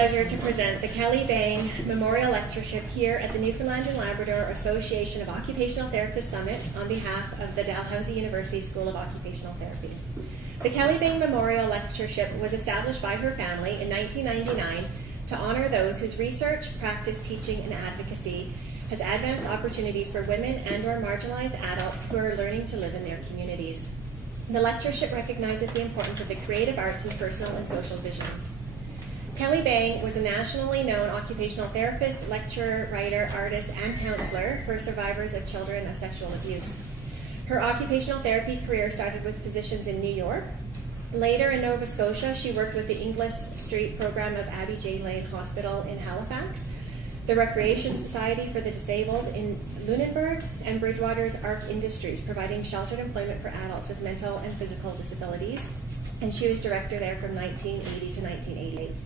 pleasure to present the Kelly Bang Memorial Lectureship here at the Newfoundland and Labrador Association of Occupational Therapists Summit on behalf of the Dalhousie University School of Occupational Therapy. The Kelly Bang Memorial Lectureship was established by her family in 1999 to honor those whose research, practice, teaching, and advocacy has advanced opportunities for women and or marginalized adults who are learning to live in their communities. The lectureship recognizes the importance of the creative arts and personal and social visions. Kelly Bang was a nationally known occupational therapist, lecturer, writer, artist, and counselor for survivors of children of sexual abuse. Her occupational therapy career started with positions in New York. Later in Nova Scotia, she worked with the Inglis Street program of Abbey J. Lane Hospital in Halifax, the Recreation Society for the Disabled in Lunenburg, and Bridgewater's ARC Industries, providing sheltered employment for adults with mental and physical disabilities, and she was director there from 1980 to 1988.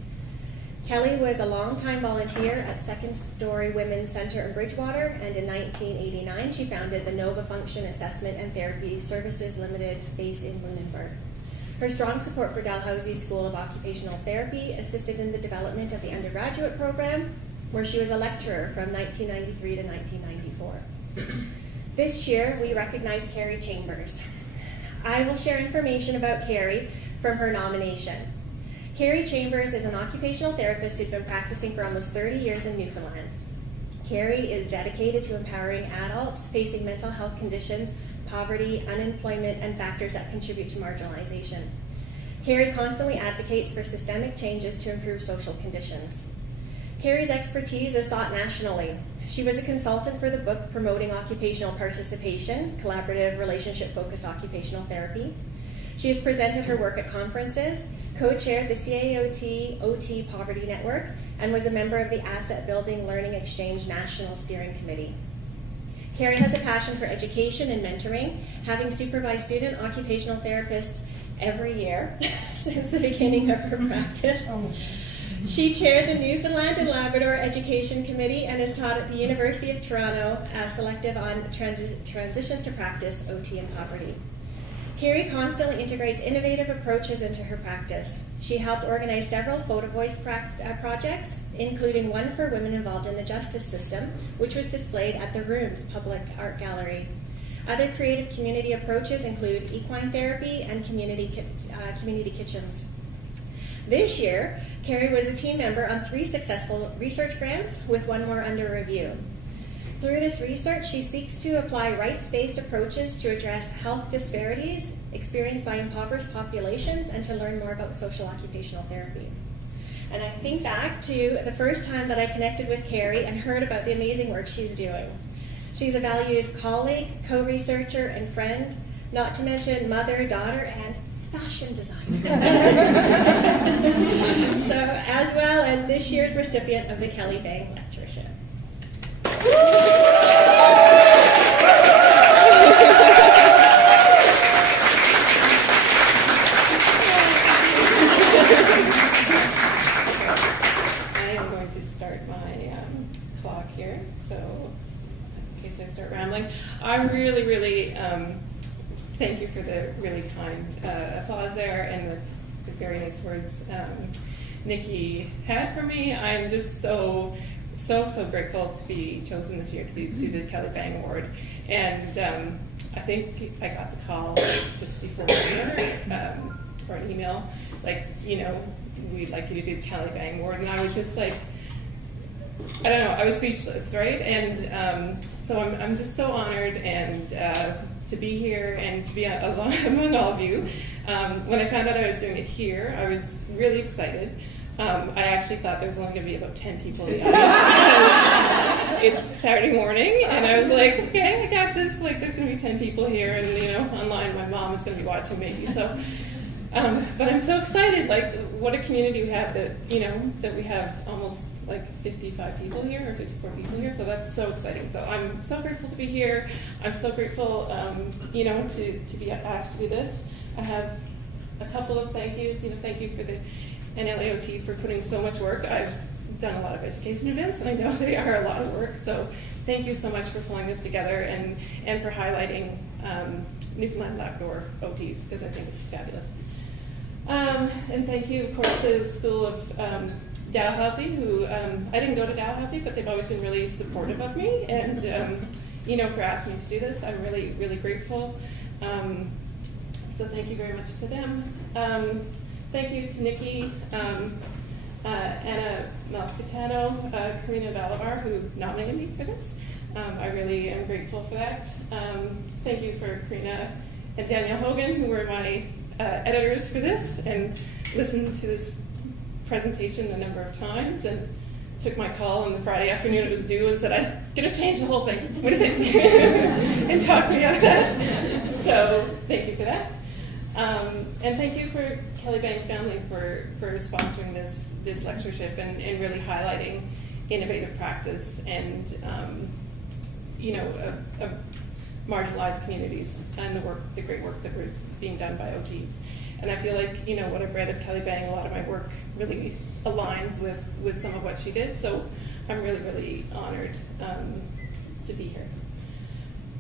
Kelly was a longtime volunteer at Second Story Women's Center in Bridgewater, and in 1989 she founded the Nova Function Assessment and Therapy Services Limited, based in Lunenburg. Her strong support for Dalhousie School of Occupational Therapy assisted in the development of the undergraduate program, where she was a lecturer from 1993 to 1994. This year, we recognize Keri Chambers. I will share information about Keri from her nomination. Keri Chambers is an occupational therapist who's been practicing for almost 30 years in Newfoundland. Keri is dedicated to empowering adults facing mental health conditions, poverty, unemployment, and factors that contribute to marginalization. Keri constantly advocates for systemic changes to improve social conditions. Keri's expertise is sought nationally. She was a consultant for the book Promoting Occupational Participation, Collaborative Relationship-Focused Occupational Therapy. She has presented her work at conferences, co-chaired the CAOT OT Poverty Network, and was a member of the Asset Building Learning Exchange National Steering Committee. Keri has a passion for education and mentoring, having supervised student occupational therapists every year since the beginning of her practice. She chaired the Newfoundland and Labrador Education Committee and has taught at the University of Toronto as selective on transitions to practice, OT, and poverty. Keri constantly integrates innovative approaches into her practice. She helped organize several photo voice projects, including one for women involved in the justice system, which was displayed at the Rooms Public Art Gallery. Other creative community approaches include equine therapy and community kitchens. This year, Keri was a team member on 3 successful research grants, with 1 more under review. Through this research, she seeks to apply rights-based approaches to address health disparities experienced by impoverished populations and to learn more about social occupational therapy. And I think back to the first time that I connected with Keri and heard about the amazing work she's doing. She's a valued colleague, co-researcher, and friend, not to mention mother, daughter, and fashion designer. So, as well as this year's recipient of the Kelly Bang Lectureship. I am going to start my clock here, so in case I start rambling. I really thank you for the really kind applause there and the very nice words Nikki had for me. I'm just so grateful to be chosen this year to do the Kelly Bang Award. And I think I got the call just before dinner or an email, like, we'd like you to do the Kelly Bang Award. And I was just like, I don't know, I was speechless, right? And so I'm just so honored and to be here and to be among all of you. When I found out I was doing it here, I was really excited. I actually thought there was only going to be about 10 people in the audience. It's Saturday morning, and I was like, okay, I got this. Like, there's going to be 10 people here, and online, my mom is going to be watching maybe. So, but I'm so excited. Like, what a community we have that we have almost like 55 people here or 54 people here. So that's so exciting. So I'm so grateful to be here. I'm so grateful, to be asked to do this. I have a couple of thank yous. Thank you for the NLAOT for putting so much work. I've done a lot of education events, and I know they are a lot of work. So thank you so much for pulling this together and for highlighting Newfoundland Labrador OTs, because I think it's fabulous. And thank you, of course, to the School of Dalhousie, who I didn't go to Dalhousie, but they've always been really supportive of me, and for asking me to do this. I'm really, really grateful. So thank you very much to them. Thank you to Nikki, Anna Malpitano, Karina Balabar, who nominated me for this. I really am grateful for that. Thank you for Karina and Danielle Hogan, who were my editors for this and listened to this presentation a number of times and took my call on the Friday afternoon it was due and said, I'm going to change the whole thing. What do you think? And talked me out of that. So thank you for that. And thank you for Kelly Banks family for sponsoring this lectureship and really highlighting innovative practice and marginalized communities and the great work that was being done by OTs. And I feel like, what I've read of Kelly Bang, a lot of my work really aligns with some of what she did. So I'm really, really honored to be here.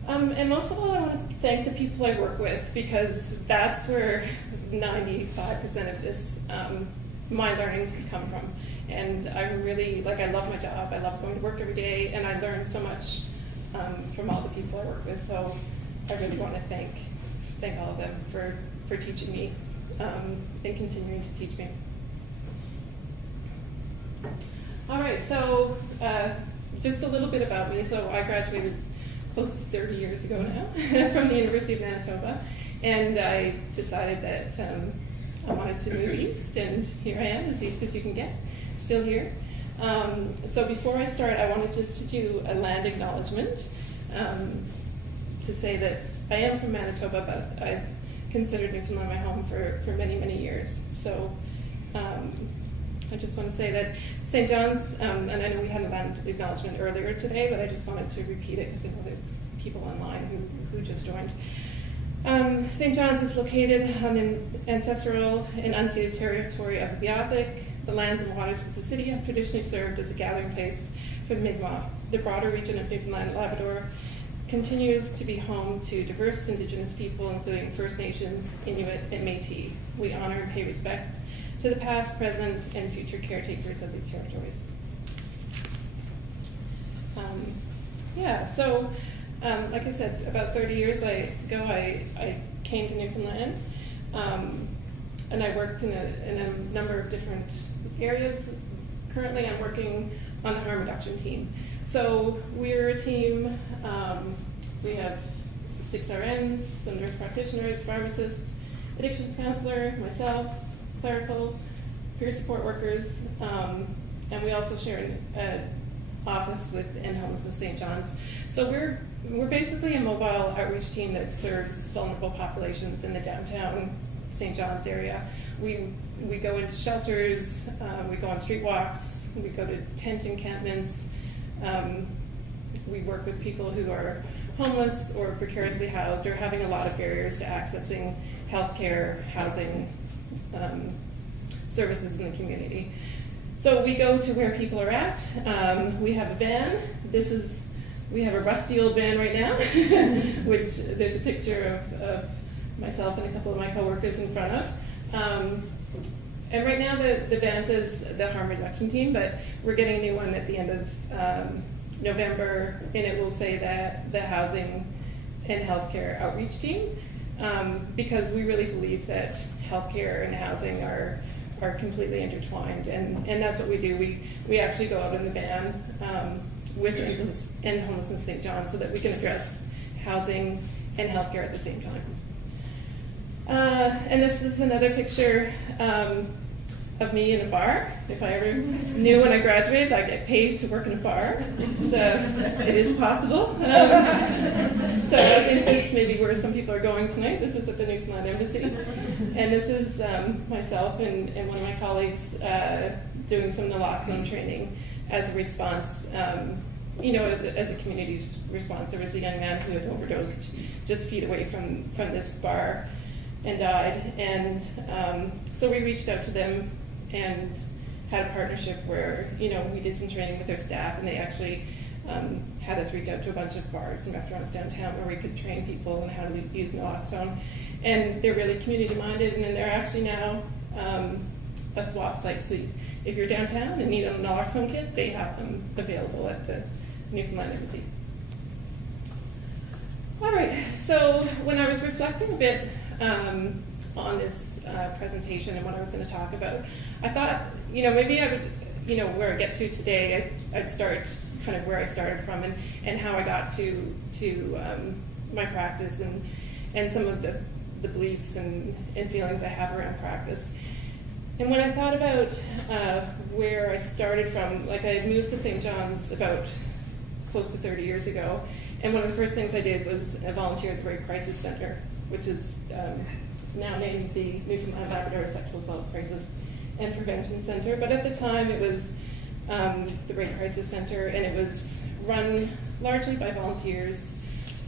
And most of all, I want to thank the people I work with, because that's where 95% of this my learnings have come from. And I'm really, I love my job. I love going to work every day, and I learn so much from all the people I work with. So I really want to thank all of them for teaching me and continuing to teach me. All right, so just a little bit about me. So I graduated close to 30 years ago now from the University of Manitoba, and I decided that I wanted to move east, and here I am, as east as you can get, still here. So before I start, I wanted just to do a land acknowledgement to say that I am from Manitoba, but I've considered Newfoundland my home for many, many years. So I just want to say that St. John's, and I know we had a land acknowledgement earlier today, but I just wanted to repeat it because I know there's people online who just joined. St. John's is located on the ancestral and unceded territory of the Beothuk. The lands and waters of the city have traditionally served as a gathering place for the Mi'kmaq. The broader region of Newfoundland and Labrador continues to be home to diverse Indigenous people, including First Nations, Inuit, and Métis. We honor and pay respect to the past, present, and future caretakers of these territories. Like I said, about 30 years ago, I came to Newfoundland, and I worked in a number of different areas. Currently, I'm working on the harm reduction team. So we're a team. We have 6 RNs, some nurse practitioners, pharmacists, addictions counselor, myself, clerical, peer support workers, and we also share an office with End Homelessness St. John's. So we're basically a mobile outreach team that serves vulnerable populations in the downtown St. John's area. We go into shelters, we go on street walks, we go to tent encampments. We work with people who are homeless or precariously housed or having a lot of barriers to accessing healthcare, housing, services in the community. So we go to where people are at. We have a van. We have a rusty old van right now, which there's a picture of myself and a couple of my coworkers in front of. And right now the van says the harm reduction team, but we're getting a new one at the end of November, and it will say that the housing and healthcare outreach team, because we really believe that healthcare and housing are completely intertwined, and that's what we do. We actually go out in the van with End Homelessness St. John so that we can address housing and healthcare at the same time. And this is another picture of me in a bar. If I ever knew when I graduated I'd get paid to work in a bar, it is possible. So I think this may be where some people are going tonight. This is at the Newfoundland Embassy. And this is myself and one of my colleagues doing some naloxone training as a response, as a community response. There was a young man who had overdosed just feet away from this bar and died. And so we reached out to them and had a partnership where, we did some training with their staff, and they actually had us reach out to a bunch of bars and restaurants downtown where we could train people on how to use naloxone. And they're really community minded, and then they're actually now a swap site. So if you're downtown and need a naloxone kit, they have them available at the Newfoundland Embassy. All right, so when I was reflecting a bit on this presentation and what I was going to talk about, I thought, maybe I would, where I get to today, I'd start kind of where I started from and how I got to my practice and some of the beliefs and feelings I have around practice. And when I thought about where I started from, like I had moved to St. John's about close to 30 years ago, and one of the first things I did was volunteer at the Rape Crisis Center, which is now named the Newfoundland Labrador Sexual Assault Crisis and Prevention Center. But at the time it was the Rape Crisis Center, and it was run largely by volunteers.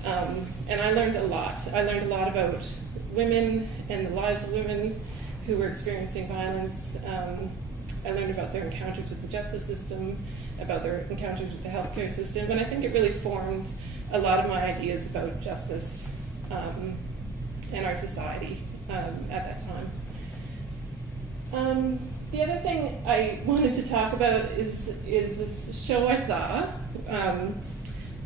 And I learned a lot. I learned a lot about women and the lives of women who were experiencing violence. I learned about their encounters with the justice system, about their encounters with the healthcare system, and I think it really formed a lot of my ideas about justice and our society at that time. The other thing I wanted to talk about is this show I saw.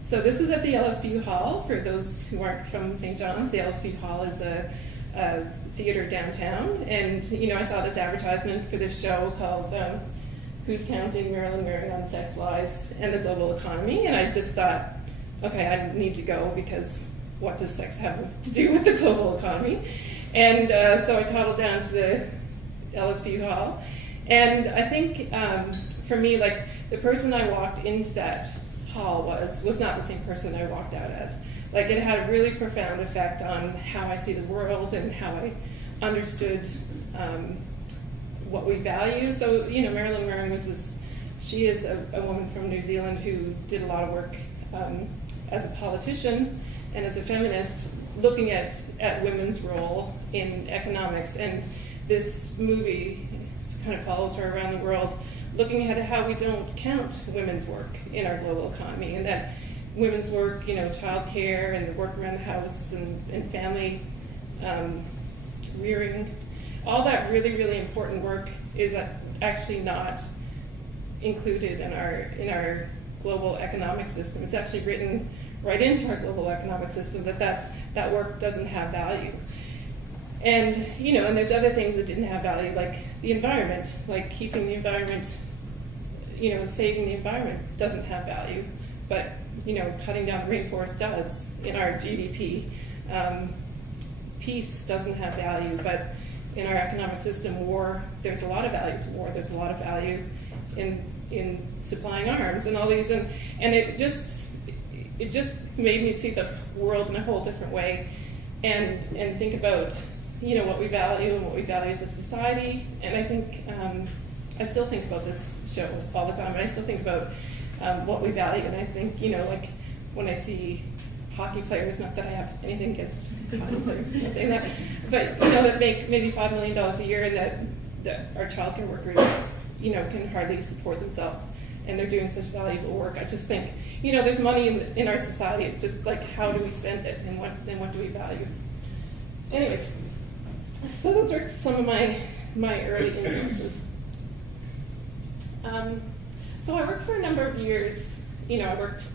So this was at the LSPU Hall. For those who aren't from St. John's, the LSPU Hall is a theater downtown, and I saw this advertisement for this show called Who's Counting? Marilyn Wearing on Sex, Lies, and the Global Economy, and I just thought, okay, I need to go because what does sex have to do with the global economy? And so I toddled down to the LSPU Hall, and I think for me, like the person I walked into that hall was not the same person I walked out as. Like it had a really profound effect on how I see the world and how I understood what we value. So, Marilyn Wearing she is a woman from New Zealand who did a lot of work as a politician and as a feminist, looking at women's role in economics. And this movie kind of follows her around the world, looking at how we don't count women's work in our global economy, and that women's work, childcare and the work around the house and family rearing, all that really, really important work is actually not included in our global economic system. It's actually written right into our global economic system that work doesn't have value. And and there's other things that didn't have value, like the environment, like keeping the environment, saving the environment doesn't have value, but cutting down the rainforest does in our GDP. Peace doesn't have value, but in our economic system, there's a lot of value to war. There's a lot of value in supplying arms and all these, and it just made me see the world in a whole different way, and think about what we value and what we value as a society. And I think I still think about this show all the time, and I still think about what we value. And I think like when I see hockey players, not that I have anything against hockey players, I'm not saying that, but that make maybe $5 million a year, and that our childcare workers can hardly support themselves, and they're doing such valuable work. I just think there's money in our society. It's just like, how do we spend it, and what do we value? Anyways, so those are some of my early influences. So I worked for a number of years. I worked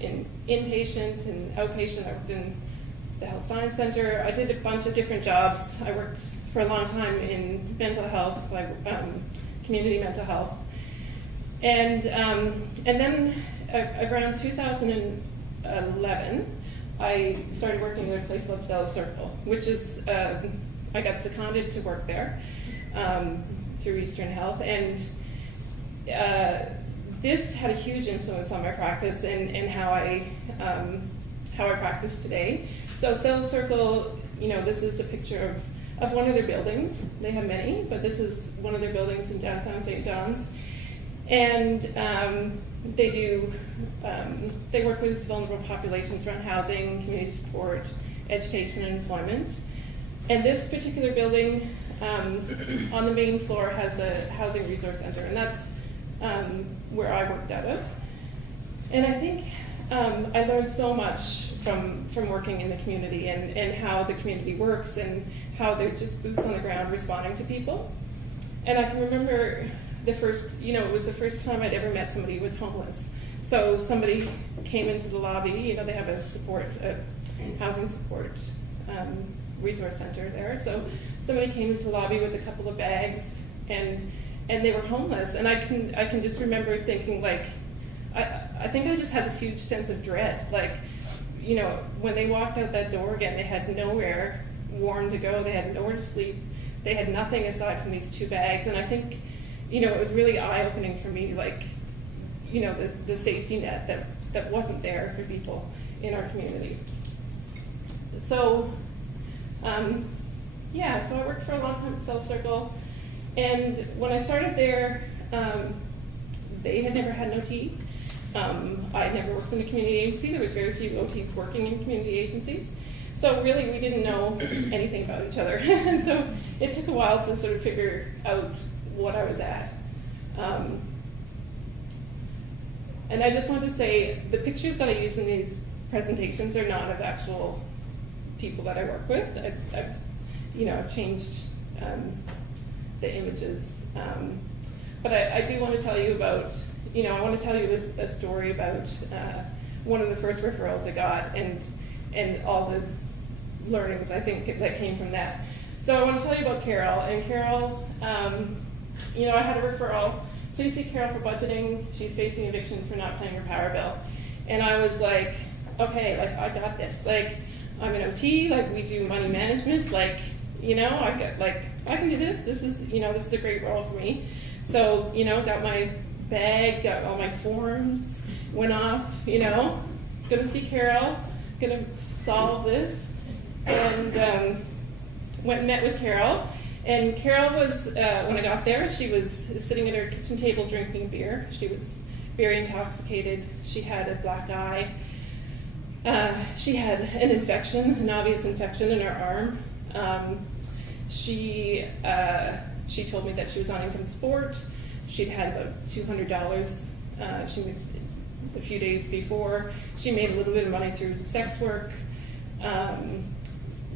in inpatient and outpatient. I worked in the Health Science Center. I did a bunch of different jobs. I worked for a long time in mental health, community mental health. And then around 2011, I started working at a place called Stella Circle, which is, I got seconded to work there through Eastern Health. And this had a huge influence on my practice and how I practice today. So Stella Circle, this is a picture of one of their buildings. They have many, but this is one of their buildings in downtown St. John's. And they work with vulnerable populations around housing, community support, education, and employment. And this particular building on the main floor has a housing resource center, and that's where I worked out of. And I think I learned so much from working in the community and how the community works and how they're just boots on the ground responding to people. And I can remember it was the first time I'd ever met somebody who was homeless. So somebody came into the lobby, they have a housing support resource center there. So somebody came into the lobby with a couple of bags and they were homeless. And I can just remember thinking, like, I think I just had this huge sense of dread. Like, when they walked out that door again, they had nowhere warm to go. They had nowhere to sleep. They had nothing aside from these 2 bags. And I think, it was really eye-opening for me, like, the safety net that wasn't there for people in our community. So, so I worked for a long time at Cell Circle. And when I started there, they had never had an OT. I had never worked in a community agency. There was very few OTs working in community agencies. So really, we didn't know anything about each other. And so it took a while to sort of figure out what I was at. And I just want to say, the pictures that I use in these presentations are not of actual people that I work with. I've changed the images. But I do want to tell you about, I want to tell you a story about one of the first referrals I got and all the learnings I think that came from that. So I want to tell you about Carol. And Carol, I had a referral. Please see Carol for budgeting. She's facing evictions for not paying her power bill. And I was like, okay, like, I got this. Like, I'm an OT, like, we do money management, like, I can do this. This is a great role for me. So, got my bag, got all my forms, went off, gonna see Carol, gonna solve this. And went and met with Carol. And Carol was, when I got there, she was sitting at her kitchen table drinking beer. She was very intoxicated. She had a black eye. She had an obvious infection in her arm. She told me that she was on income support. She'd had about $200 a few days before. She made a little bit of money through sex work.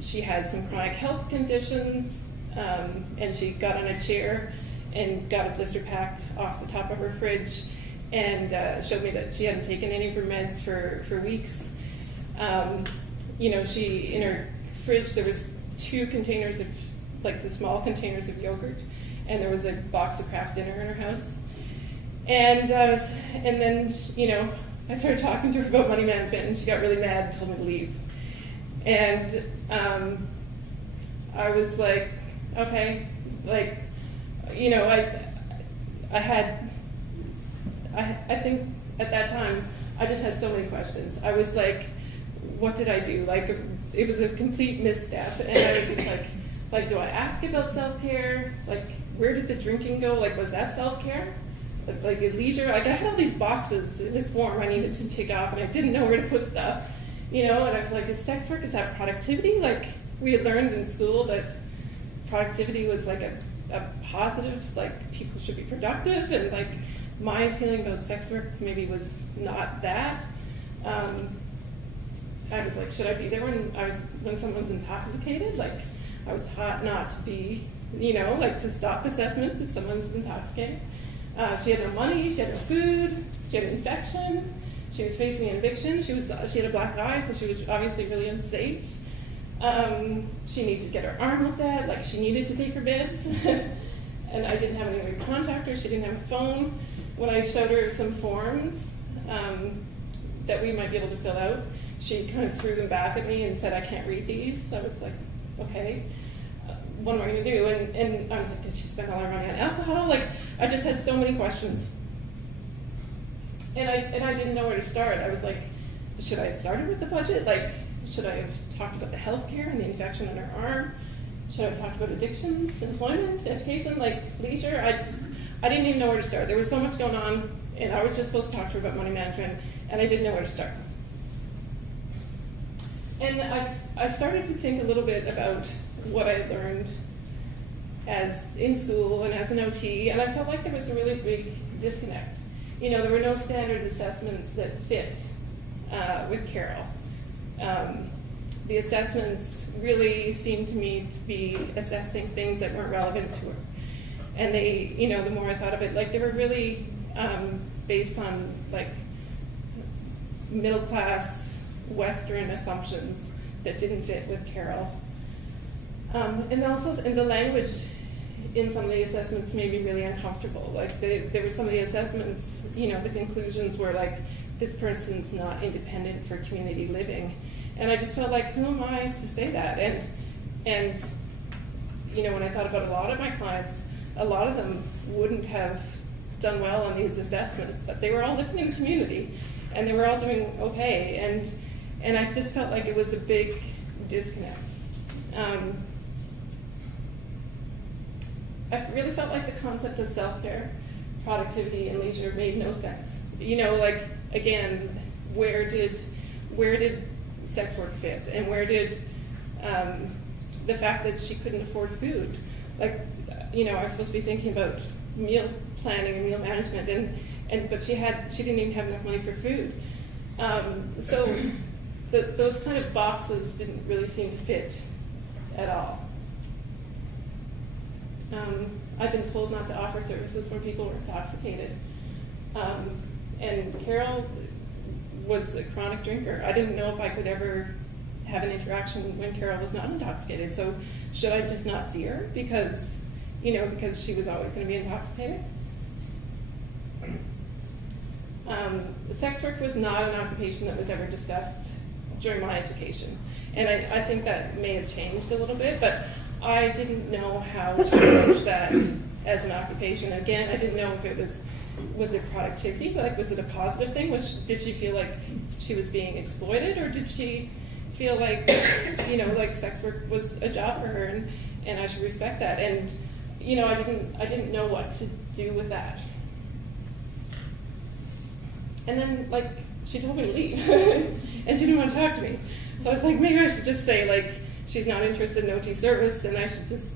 She had some chronic health conditions, and she got on a chair and got a blister pack off the top of her fridge and showed me that she hadn't taken any of her meds for weeks. She, in her fridge, there was 2 containers of, like, the small containers of yogurt, and there was a box of Kraft Dinner in her house. And then, I started talking to her about money management, and she got really mad and told me to leave. And I was like, okay, like, I think at that time, I just had so many questions. I was like, what did I do? Like, it was a complete misstep. And I was just like, do I ask about self-care? Like, where did the drinking go? Like, was that self-care? Like leisure? Like, I had all these boxes in this form I needed to take off, and I didn't know where to put stuff. And I was like, is sex work, is that productivity? Like, we had learned in school that productivity was like a positive, like, people should be productive, and like, my feeling about sex work maybe was not that. I was like, should I be there when someone's intoxicated? Like, I was taught not to be, like, to stop assessments if someone's intoxicated. She had no money, she had no food, she had an infection. She was facing an eviction. She had a black eye, so she was obviously really unsafe. She needed to get her arm looked at, like, she needed to take her meds. And I didn't have any way to contact her. She didn't have a phone. When I showed her some forms that we might be able to fill out, she kind of threw them back at me and said, I can't read these. So I was like, okay, what am I going to do? And I was like, did she spend all her money on alcohol? Like, I just had so many questions. And I didn't know where to start. I was like, should I have started with the budget? Like, should I have talked about the healthcare and the infection on her arm? Should I have talked about addictions, employment, education, like, leisure? I didn't even know where to start. There was so much going on, and I was just supposed to talk to her about money management, and I didn't know where to start. And I started to think a little bit about what I learned as in school and as an OT, and I felt like there was a really big disconnect there were no standard assessments that fit with Carol. The assessments really seemed to me to be assessing things that weren't relevant to her. And they, the more I thought of it, like they were really based on like middle-class Western assumptions that didn't fit with Carol. And also, and the language in some of the assessments made me really uncomfortable. Like there were some of the assessments, the conclusions were like, this person's not independent for community living. And I just felt like, who am I to say that? And when I thought about a lot of my clients, a lot of them wouldn't have done well on these assessments, but they were all living in the community and they were all doing okay. And I just felt like it was a big disconnect. I really felt like the concept of self-care, productivity, and leisure made no sense. Like, again, where did sex work fit? And where did the fact that she couldn't afford food? Like, I was supposed to be thinking about meal planning and meal management, but she didn't even have enough money for food. So those kind of boxes didn't really seem to fit at all. I've been told not to offer services when people were intoxicated. And Carol was a chronic drinker. I didn't know if I could ever have an interaction when Carol was not intoxicated. So should I just not see her because she was always going to be intoxicated? Sex work was not an occupation that was ever discussed during my education. And I think that may have changed a little bit, but I didn't know how to approach that as an occupation. Again, I didn't know if it was it productivity, like was it a positive thing? Did she feel like she was being exploited, or did she feel like, like sex work was a job for her and I should respect that? And, I didn't know what to do with that. And then, like, she told me to leave, and she didn't want to talk to me. So I was like, maybe I should just say, like, she's not interested in OT service, and I should just,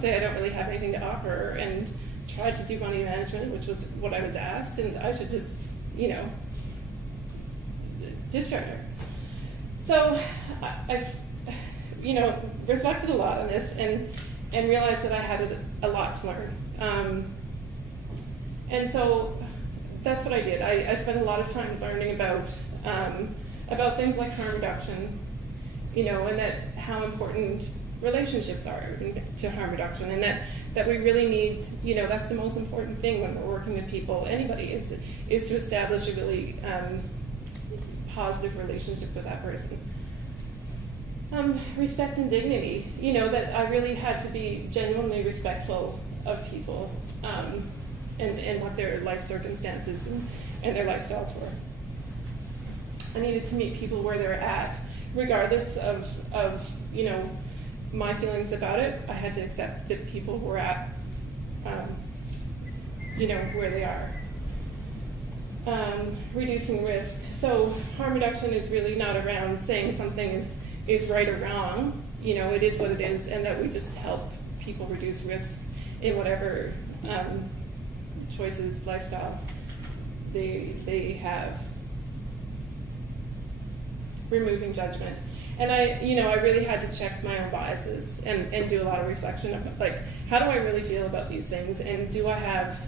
say I don't really have anything to offer, and try to do money management, which was what I was asked, and I should just, discharge her. So I've, reflected a lot on this and realized that I had a lot to learn. And so that's what I did. I spent a lot of time learning about things like harm reduction, and that how important relationships are to harm reduction, and that we really need, that's the most important thing when we're working with people, anybody, is to establish a really positive relationship with that person. Respect and dignity, that I really had to be genuinely respectful of people and what their life circumstances and their lifestyles were. I needed to meet people where they're at, regardless of my feelings about it. I had to accept that people were at, where they are. Reducing risk. So harm reduction is really not around saying something is right or wrong. It is what it is, and that we just help people reduce risk in whatever choices, lifestyle they have. Removing judgment. And I really had to check my own biases and do a lot of reflection of, like, how do I really feel about these things, and do I have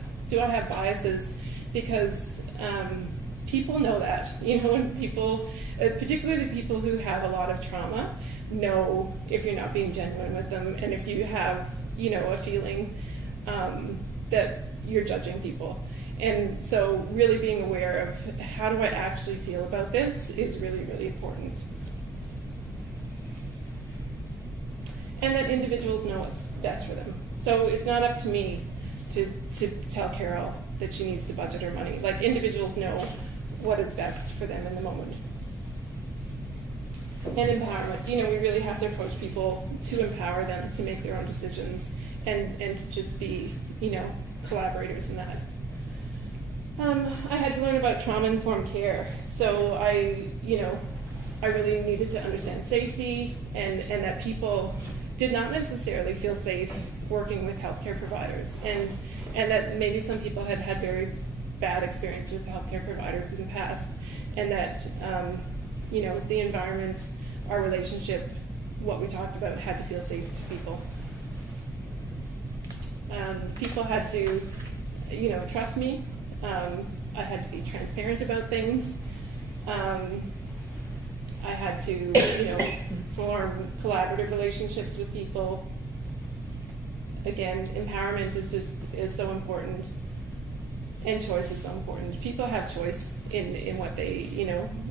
biases? Because people know that, and people, particularly people who have a lot of trauma, know if you're not being genuine with them, and if you have, a feeling that you're judging people. And so really being aware of how do I actually feel about this is really, really important. And that individuals know what's best for them. So it's not up to me to tell Carol that she needs to budget her money. Like, individuals know what is best for them in the moment. And empowerment. We really have to approach people to empower them to make their own decisions and to just be, collaborators in that. I had to learn about trauma-informed care. So I really needed to understand safety and that people did not necessarily feel safe working with healthcare providers, and that maybe some people had very bad experience with healthcare providers in the past, and that the environment, our relationship, what we talked about, had to feel safe to people. People had to, trust me. I had to be transparent about things. I had to, form collaborative relationships with people. Again, empowerment is so important, and choice is so important. People have choice in what they,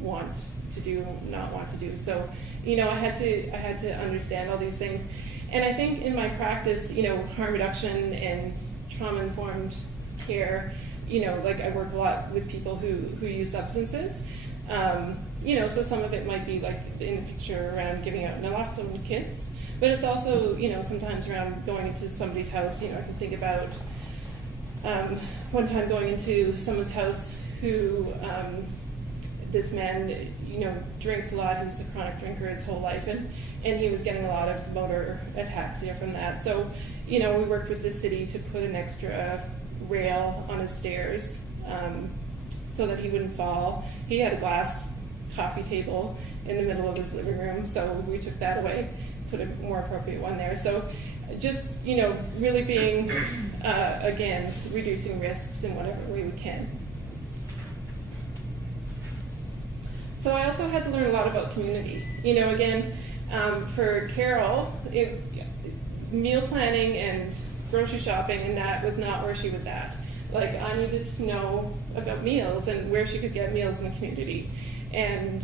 want to do, not want to do. So, I had to understand all these things. And I think in my practice, harm reduction and trauma-informed care, I work a lot with people who use substances. So some of it might be like in the picture around giving out naloxone to kids, but it's also, sometimes around going into somebody's house. I can think about one time going into someone's house who, this man, drinks a lot. He's a chronic drinker his whole life, and he was getting a lot of motor ataxia from that. So, we worked with the city to put an extra rail on his stairs so that he wouldn't fall. He had a glass coffee table in the middle of his living room, so we took that away, put a more appropriate one there. So just, really being, again, reducing risks in whatever way we can. So I also had to learn a lot about community. For Carol, meal planning and grocery shopping, and that was not where she was at. Like, I needed to know about meals and where she could get meals in the community, and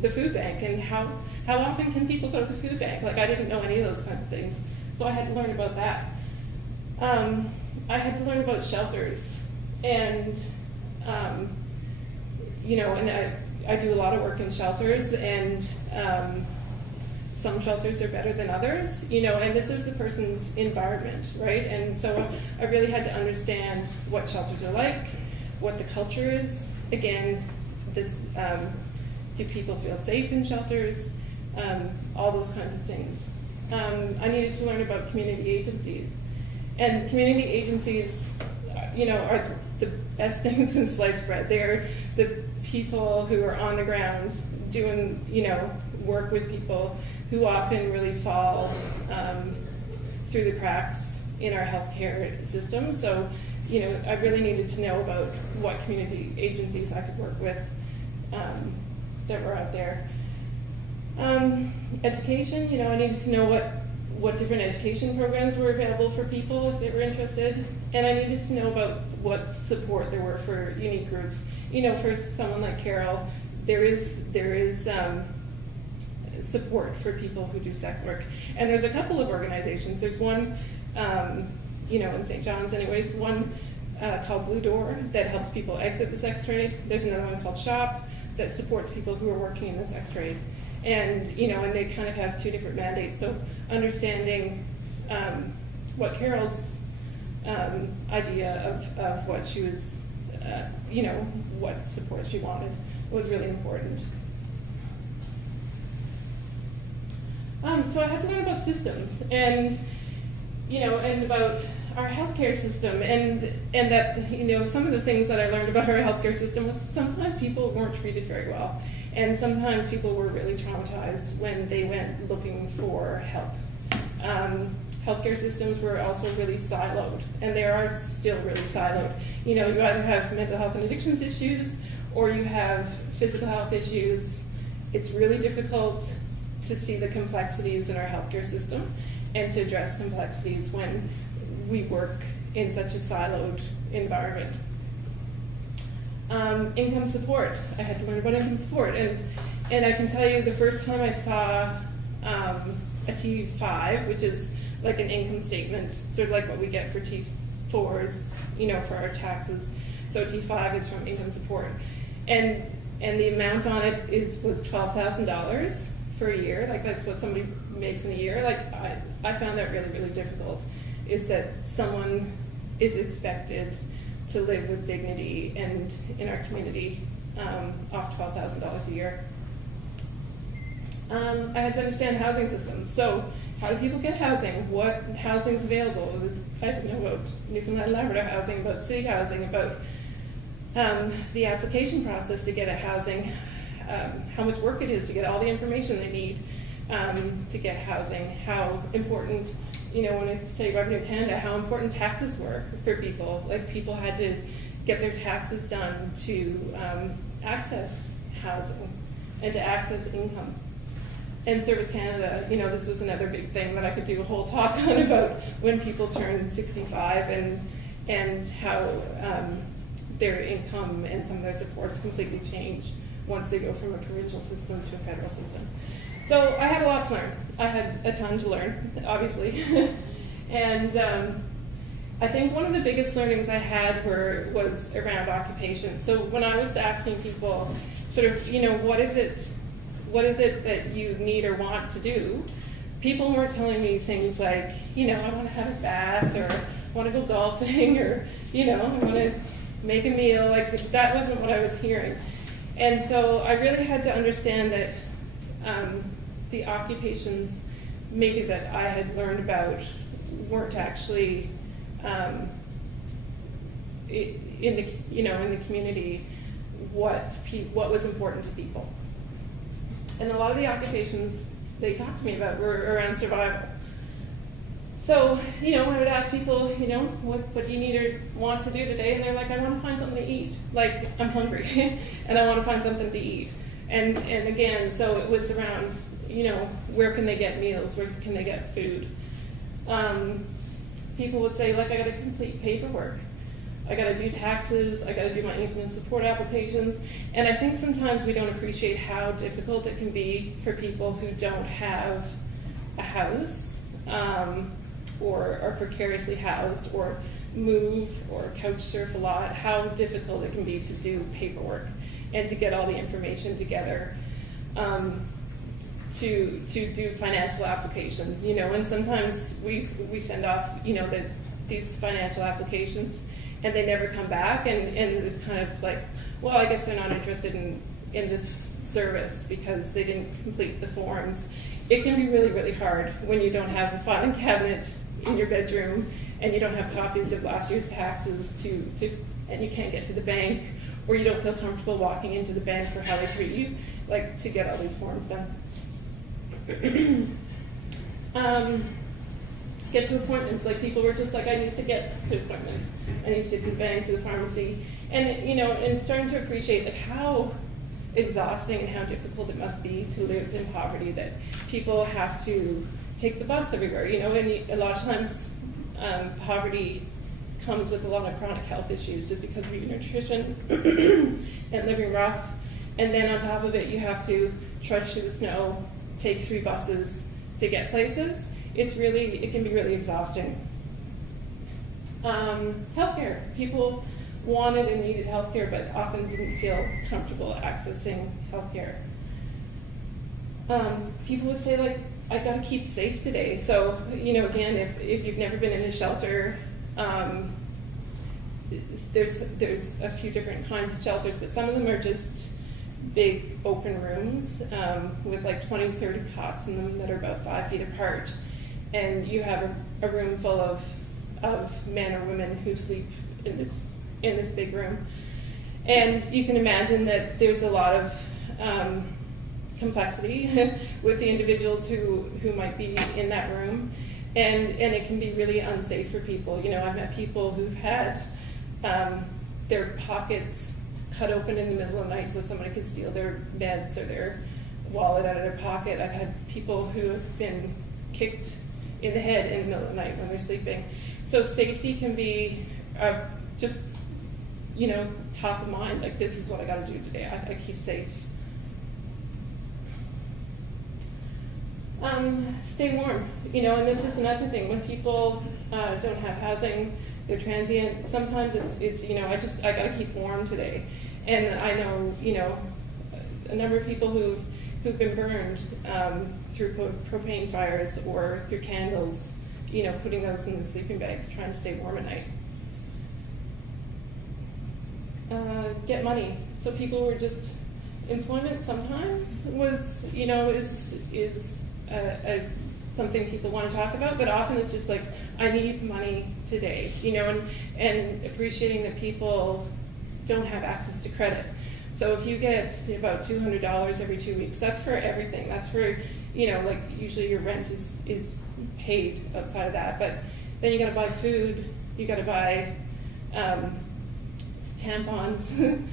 the food bank, and how often can people go to the food bank? Like, I didn't know any of those kinds of things, so I had to learn about that. I had to learn about shelters, and and I do a lot of work in shelters, and some shelters are better than others, and this is the person's environment, right? And so I really had to understand what shelters are like, what the culture is. Again, do people feel safe in shelters? All those kinds of things. I needed to learn about community agencies. And community agencies, are the best things in sliced bread. They're the people who are on the ground doing, work with people who often really fall through the cracks in our healthcare system. So, I really needed to know about what community agencies I could work with that were out there. Education, I needed to know what different education programs were available for people if they were interested, and I needed to know about what support there were for unique groups. For someone like Carol, there is support for people who do sex work, and there's a couple of organizations. There's one, in St. John's anyways, one called Blue Door that helps people exit the sex trade. There's another one called Shop that supports people who are working in the sex trade. And, and they kind of have two different mandates. So understanding what Carol's idea of what she was, what support she wanted was really important. So I had to learn about systems and, and about our healthcare system, and that, some of the things that I learned about our healthcare system was sometimes people weren't treated very well, and sometimes people were really traumatized when they went looking for help. Healthcare systems were also really siloed, and they are still really siloed. You either have mental health and addictions issues, or you have physical health issues. It's really difficult to see the complexities in our healthcare system and to address complexities when we work in such a siloed environment. Income support. I had to learn about income support, and I can tell you the first time I saw a T5, which is like an income statement, sort of like what we get for T4s, for our taxes. So T5 is from income support, and the amount on it was $12,000 for a year. Like, that's what somebody makes in a year. Like, I found that really, really difficult, is that someone is expected to live with dignity and in our community off $12,000 a year. I had to understand housing systems. So how do people get housing? What housing is available? I had to know about Newfoundland and Labrador housing, about city housing, about the application process to get a housing, how much work it is to get all the information they need to get housing, how important, when I say Revenue Canada, how important taxes were for people. Like people had to get their taxes done to access housing and to access income. And Service Canada, this was another big thing that I could do a whole talk on about when people turn 65 and how their income and some of their supports completely change once they go from a provincial system to a federal system. So I had a lot to learn. I had a ton to learn, obviously. And I think one of the biggest learnings I had was around occupation. So when I was asking people sort of, what is it that you need or want to do, people were telling me things like, I want to have a bath, or I want to go golfing, or, I want to make a meal. Like, that wasn't what I was hearing. And so I really had to understand that the occupations maybe that I had learned about weren't actually in the community what was important to people. And a lot of the occupations they talked to me about were around survival. So, I would ask people, what do you need or want to do today? And they're like, I want to find something to eat. Like, I'm hungry, and I want to find something to eat. And again, so it was around, where can they get meals? Where can they get food? People would say, like, I got to complete paperwork. I got to do taxes. I got to do my income support applications. And I think sometimes we don't appreciate how difficult it can be for people who don't have a house, or are precariously housed, or move, or couch surf a lot, how difficult it can be to do paperwork and to get all the information together, to do financial applications, and sometimes we send off, these financial applications and they never come back, and it's kind of like, well, I guess they're not interested in this service because they didn't complete the forms. It can be really, really hard when you don't have a filing cabinet in your bedroom and you don't have copies of last year's taxes and you can't get to the bank, or you don't feel comfortable walking into the bank for how they treat you, like, to get all these forms done. Get to appointments, like people were just like, I need to get to appointments. I need to get to the bank, to the pharmacy. And, and starting to appreciate that how exhausting and how difficult it must be to live in poverty, that people have to take the bus everywhere, and a lot of times poverty comes with a lot of chronic health issues just because of your nutrition and living rough. And then on top of it, you have to trudge through the snow, take 3 buses to get places. It can be really exhausting. Healthcare. People wanted and needed healthcare, but often didn't feel comfortable accessing healthcare. People would say, like, I gotta keep safe today. So, again, if you've never been in a shelter, there's a few different kinds of shelters, but some of them are just big open rooms with like 20, 30 cots in them that are about 5 feet apart. And you have a room full of men or women who sleep in this big room. And you can imagine that there's a lot of complexity with the individuals who might be in that room. And it can be really unsafe for people. I've met people who've had their pockets cut open in the middle of the night so somebody could steal their meds or their wallet out of their pocket. I've had people who have been kicked in the head in the middle of the night when they're sleeping. So safety can be just, top of mind, like, this is what I gotta do today. I keep safe. Stay warm, and this is another thing. When people don't have housing, they're transient, sometimes it's I gotta keep warm today. And I know, a number of people who've been burned through propane fires or through candles, putting those in the sleeping bags, trying to stay warm at night. Get money. So people were just, employment sometimes was, is something people want to talk about, but often it's just like, I need money today, and appreciating that people don't have access to credit. So if you get about $200 every 2 weeks, that's for everything. That's for, like usually your rent is paid outside of that, but then you got to buy food, you got to buy tampons,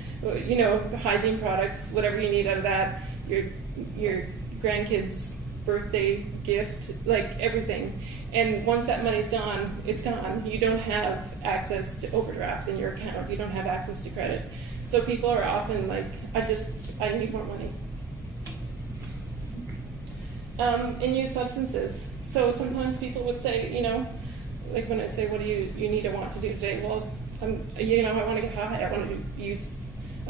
hygiene products, whatever you need out of that, your grandkids' birthday gift, like everything. And once that money's gone, it's gone. You don't have access to overdraft in your account. You don't have access to credit. So people are often like, I need more money. And use substances. So sometimes people would say, like when I say, what do you need or want to do today? Well, I want to get high. I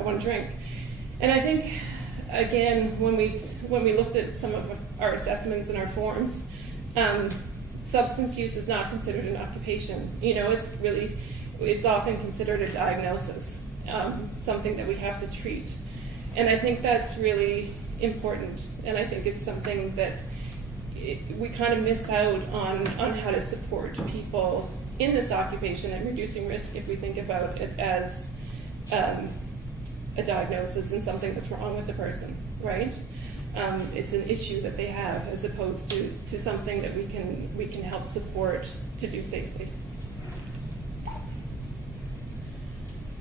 want to drink. And I think, again, when we looked at some of our assessments and our forms, substance use is not considered an occupation. It's often considered a diagnosis, something that we have to treat. And I think that's really important. And I think it's something that we kind of miss out on how to support people in this occupation and reducing risk if we think about it as a diagnosis and something that's wrong with the person, right? It's an issue that they have as opposed to something that we can help support to do safely.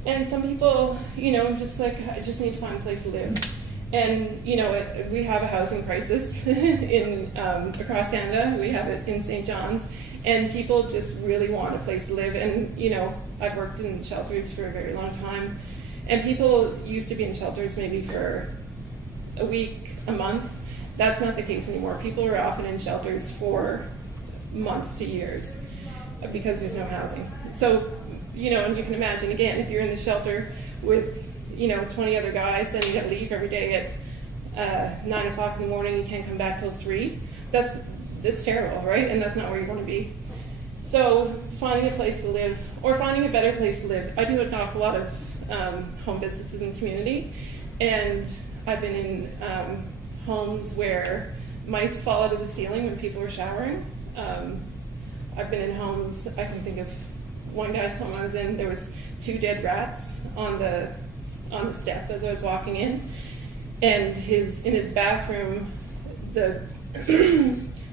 And some people, just like, I just need to find a place to live. And, we have a housing crisis in across Canada. We have it in St. John's. And people just really want a place to live. And, I've worked in shelters for a very long time. And people used to be in shelters maybe for a week, a month. That's not the case anymore. People are often in shelters for months to years because there's no housing. So, and you can imagine, again, if you're in the shelter with 20 other guys, and you got to leave every day at 9 o'clock in the morning, you can't come back till 3. That's terrible, right? And that's not where you want to be. So finding a place to live, or finding a better place to live. I do an awful lot of home visits in the community, and I've been in homes where mice fall out of the ceiling when people are showering. I've been in homes, I can think of one guy's home I was in, there was 2 dead rats on the step as I was walking in, and in his bathroom, the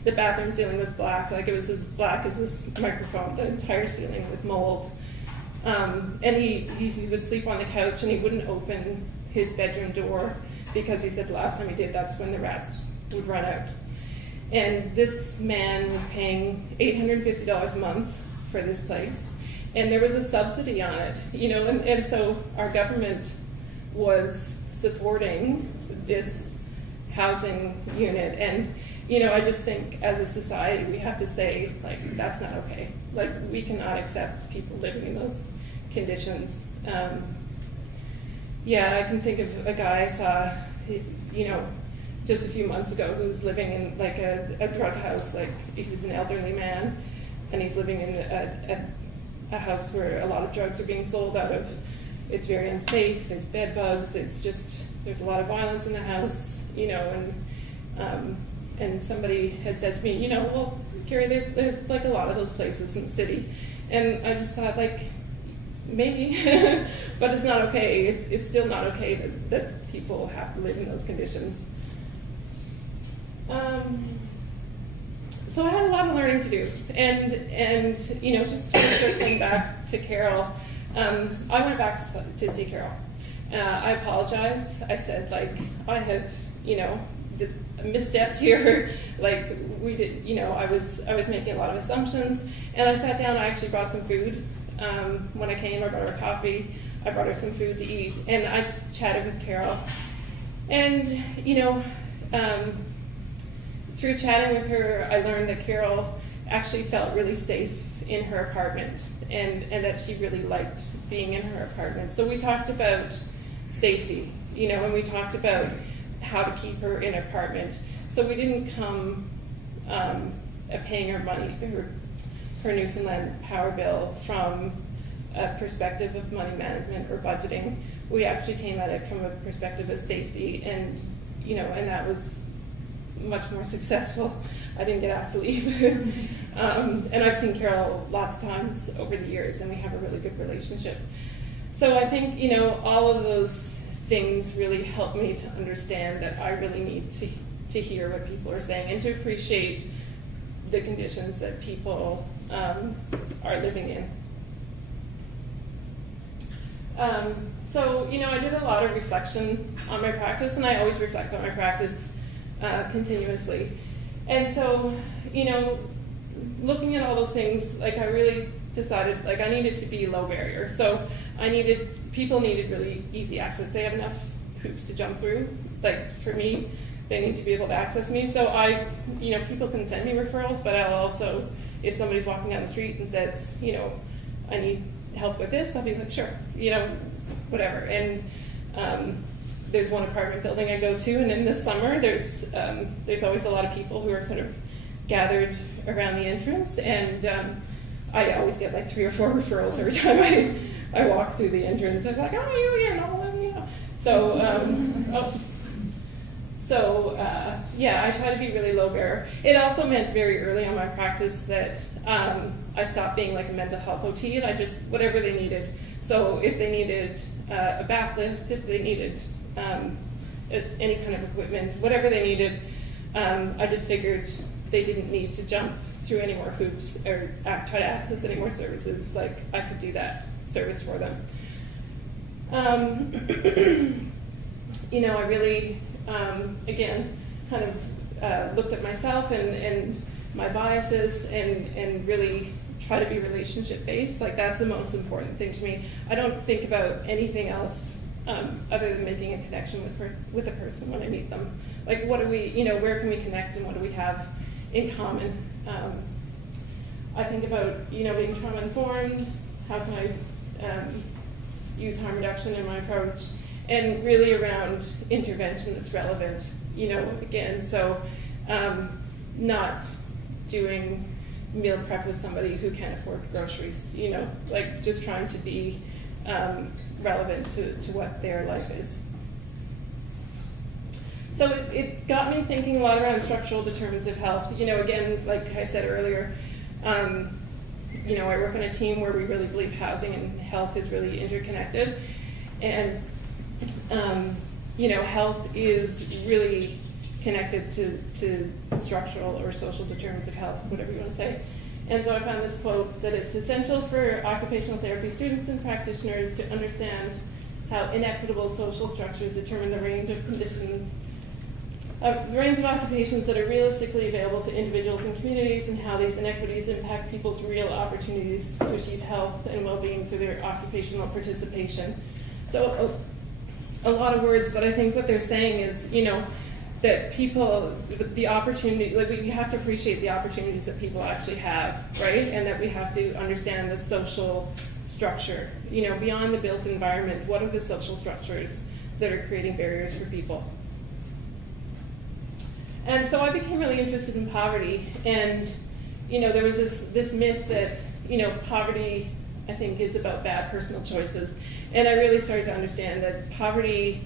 the bathroom ceiling was black, like it was as black as this microphone, the entire ceiling with mold. And he would sleep on the couch, and he wouldn't open his bedroom door because he said the last time he did, that's when the rats would run out. And this man was paying $850 a month for this place, and there was a subsidy on it, and so our government was supporting this housing unit. And I just think as a society we have to say, like, that's not okay. Like, we cannot accept people living in those conditions. I can think of a guy I saw, just a few months ago, who was living in like a drug house. Like, he was an elderly man, and he's living in a house where a lot of drugs are being sold out of. It's very unsafe. There's bed bugs. There's a lot of violence in the house, and somebody had said to me, well, Keri, there's like a lot of those places in the city. And I just thought, like, maybe, but it's not okay. It's still not okay that people have to live in those conditions. So I had a lot of learning to do. And just circling back to Carol, I went back to see Carol. I apologized. I said, like, I have, misstepped here. Like, we did, I was making a lot of assumptions. And I sat down. I actually brought some food. When I came, I brought her coffee. I brought her some food to eat. And I just chatted with Carol. And, through chatting with her, I learned that Carol actually felt really safe in her apartment, and that she really liked being in her apartment. So we talked about safety, and we talked about how to keep her in an apartment. So we didn't come paying her money, her Newfoundland power bill, from a perspective of money management or budgeting. we actually came at it from a perspective of safety, and and that was much more successful. I didn't get asked to leave. And I've seen Carol lots of times over the years, and we have a really good relationship. So I think, all of those things really help me to understand that I really need to hear what people are saying and to appreciate the conditions that people are living in. So, I did a lot of reflection on my practice, and I always reflect on my practice continuously. And so, looking at all those things, like I really decided, like I needed to be low barrier. So people needed really easy access. They have enough hoops to jump through. Like for me, they need to be able to access me. So people can send me referrals, but I'll also, if somebody's walking down the street and says, I need help with this, I'll be like, sure, whatever. And there's one apartment building I go to, and in the summer, there's always a lot of people who are sort of gathered around the entrance, and I always get like 3 or 4 referrals every time I walk through the entrance. I'm like, oh, you again, So, I try to be really low barrier. It also meant very early on my practice that I stopped being like a mental health OT, and I just, whatever they needed. So if they needed a bath lift, if they needed any kind of equipment, whatever they needed, I just figured they didn't need to jump through any more hoops or try to access any more services. Like I could do that service for them. I really, again, kind of looked at myself and my biases and really try to be relationship based. Like that's the most important thing to me. I don't think about anything else other than making a connection with a person when I meet them. Like what do we, where can we connect and what do we have in common? I think about, being trauma informed, how can I use harm reduction in my approach, and really around intervention that's relevant, again, so not doing meal prep with somebody who can't afford groceries, like just trying to be relevant to what their life is. So it got me thinking a lot around structural determinants of health. Again, like I said earlier, I work on a team where we really believe housing and health is really interconnected. And, health is really connected to structural or social determinants of health, whatever you want to say. And so I found this quote that it's essential for occupational therapy students and practitioners to understand how inequitable social structures determine the range of conditions, a range of occupations that are realistically available to individuals and communities, and how these inequities impact people's real opportunities to achieve health and well-being through their occupational participation. So a lot of words, but I think what they're saying is, that people, the opportunity, like we have to appreciate the opportunities that people actually have, right? And that we have to understand the social structure, beyond the built environment, what are the social structures that are creating barriers for people? And so I became really interested in poverty, and there was this myth that poverty, I think, is about bad personal choices, and I really started to understand that poverty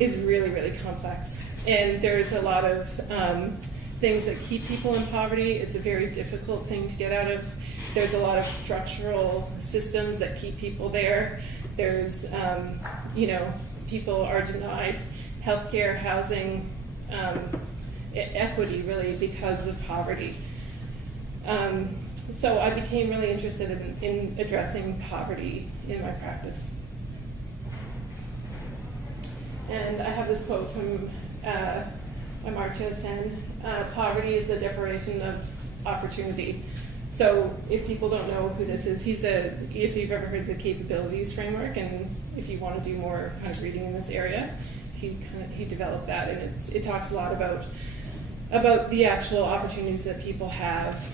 is really, really complex, and there's a lot of things that keep people in poverty. It's a very difficult thing to get out of. There's a lot of structural systems that keep people there. There's people are denied healthcare, housing, equity, really, because of poverty. So I became really interested in addressing poverty in my practice. And I have this quote from Amartya Sen, poverty is the deprivation of opportunity. So if people don't know who this is, if you've ever heard the capabilities framework, and if you want to do more kind of reading in this area, he developed that, and it talks a lot about the actual opportunities that people have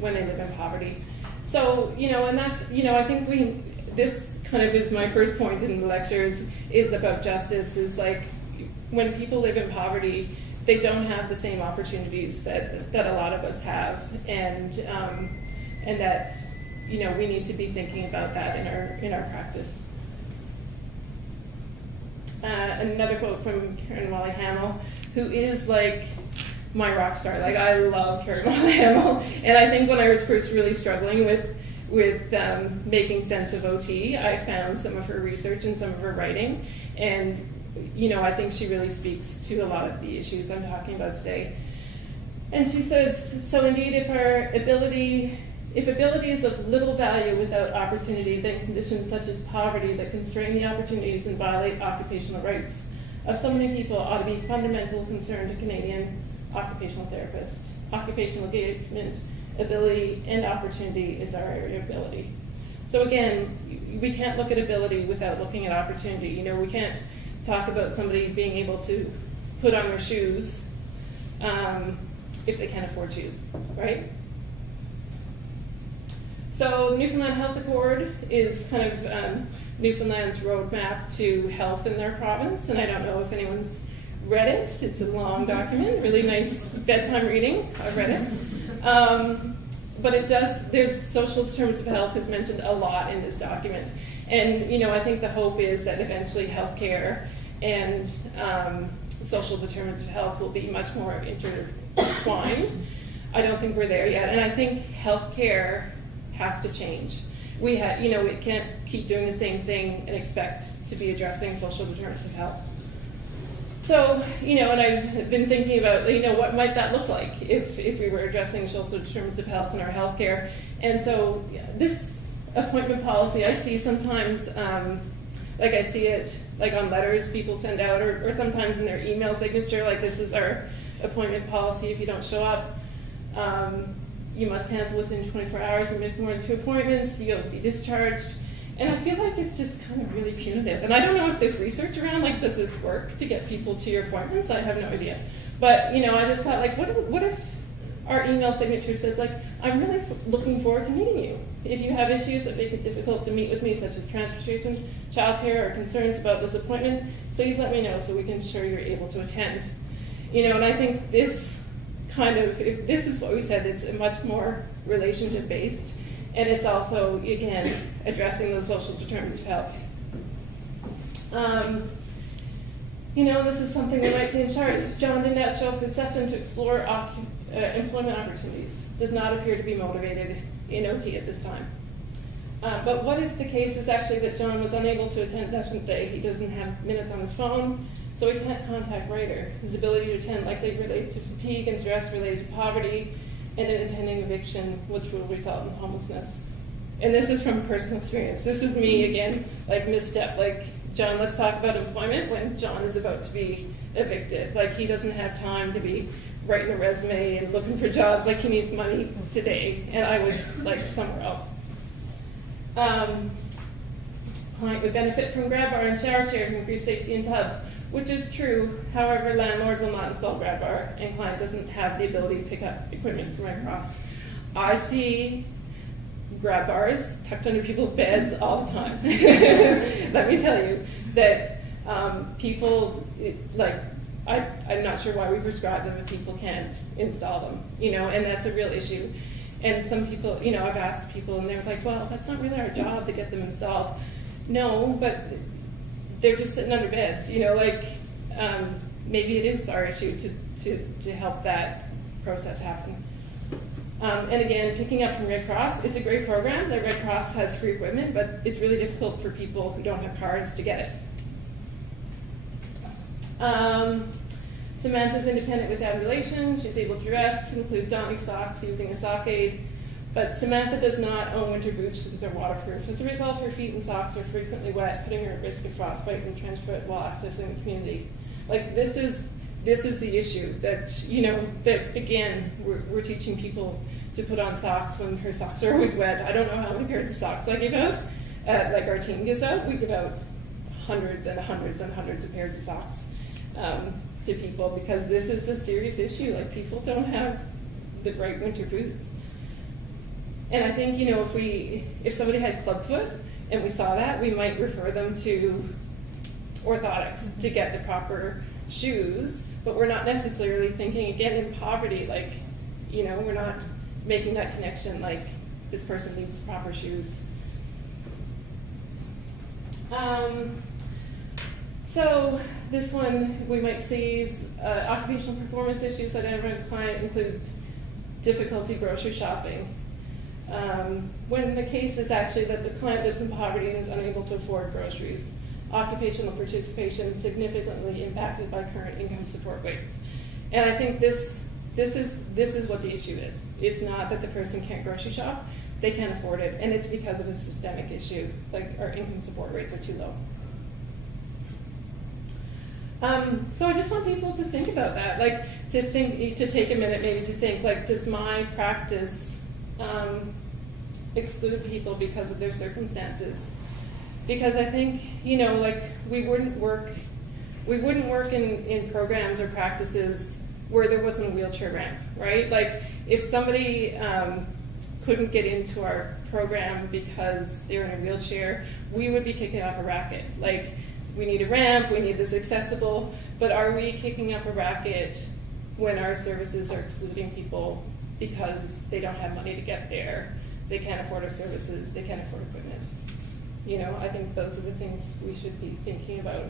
when they live in poverty. So, and that's, I think this kind of is my first point in the lectures, is about justice, is like when people live in poverty, they don't have the same opportunities that a lot of us have, and that we need to be thinking about that in our practice. another quote from Karen Hamill, who is like my rock star. Like, I love Karen Hamill, and I think when I was first really struggling with making sense of OT, I found some of her research and some of her writing, and I think she really speaks to a lot of the issues I'm talking about today. And she says, so indeed, if ability is of little value without opportunity, then conditions such as poverty that constrain the opportunities and violate occupational rights of so many people ought to be fundamental concern to Canadian occupational therapists. Occupational engagement, ability, and opportunity is our area of ability. So again, we can't look at ability without looking at opportunity. We can't talk about somebody being able to put on their shoes if they can't afford shoes, right? So Newfoundland Health Accord is kind of Newfoundland's roadmap to health in their province, and I don't know if anyone's read it. It's a long document, really nice bedtime reading. I've read it. But there's social determinants of health is mentioned a lot in this document. And, I think the hope is that eventually healthcare and social determinants of health will be much more intertwined. I don't think we're there yet. And I think healthcare has to change. We can't keep doing the same thing and expect to be addressing social determinants of health. So, and I've been thinking about, what might that look like if we were addressing social determinants of health in our healthcare. And so this appointment policy I see sometimes, I see it like on letters people send out, or sometimes in their email signature, like, this is our appointment policy. If you don't show up, you must cancel within 24 hours and make more than 2 appointments, you'll be discharged. And I feel like it's just kind of really punitive. And I don't know if there's research around, like, does this work to get people to your appointments? I have no idea. But, I just thought, like, what if our email signature says, like, I'm really looking forward to meeting you. If you have issues that make it difficult to meet with me, such as transportation, childcare, or concerns about this appointment, please let me know so we can ensure you're able to attend. And I think this kind of, if this is what we said, it's a much more relationship-based. And it's also, again, addressing those social determinants of health. This is something we might see in charts. John did not show up in session to explore employment opportunities. Does not appear to be motivated in OT at this time. But what if the case is actually that John was unable to attend session today? He doesn't have minutes on his phone, so he can't contact Ryder. His ability to attend likely related to fatigue and stress related to poverty, and an impending eviction, which will result in homelessness. And this is from personal experience. This is me, again, like, misstep. Like, John, let's talk about employment when John is about to be evicted. Like, he doesn't have time to be writing a resume and looking for jobs. Like, he needs money today. And I was, like, somewhere else. Client would benefit from grab bar and shower chair to increase safety in tub, which is true. However, landlord will not install grab bar, and client doesn't have the ability to pick up equipment from Red Cross. I see grab bars tucked under people's beds all the time. Let me tell you that people, I'm not sure why we prescribe them if people can't install them, and that's a real issue. And some people, I've asked people, and they're like, well, that's not really our job to get them installed. No, but they're just sitting under beds, maybe it is our issue to help that process happen. And again, picking up from Red Cross, it's a great program. The Red Cross has free equipment, but it's really difficult for people who don't have cars to get it. Samantha's independent with ambulation. She's able to dress, include donning socks, using a sock aid. But Samantha does not own winter boots because they're waterproof. As a result, her feet and socks are frequently wet, putting her at risk of frostbite and trench foot while accessing the community. Like, this is the issue that, that again, we're teaching people to put on socks when her socks are always wet. I don't know how many pairs of socks I give out. Like our team gives out, we give out hundreds and hundreds and hundreds of pairs of socks to people, because this is a serious issue. Like, people don't have the right winter boots. And I think, if somebody had clubfoot and we saw that, we might refer them to orthotics to get the proper shoes, but we're not necessarily thinking, again, in poverty, like, we're not making that connection, like, this person needs proper shoes. So this one we might see is occupational performance issues identified by the client include difficulty grocery shopping. When the case is actually that the client lives in poverty and is unable to afford groceries. Occupational participation significantly impacted by current income support rates. And I think this is what the issue is. It's not that the person can't grocery shop, they can't afford it, and it's because of a systemic issue, like our income support rates are too low. So I just want people to think about that, like to take a minute maybe to think, like, does my practice exclude people because of their circumstances? Because I think, like we wouldn't work in programs or practices where there wasn't a wheelchair ramp, right? Like if somebody couldn't get into our program because they're in a wheelchair, we would be kicking up a racket. Like, we need a ramp, we need this accessible, but are we kicking up a racket when our services are excluding people because they don't have money to get there, they can't afford our services, they can't afford equipment? I think those are the things we should be thinking about.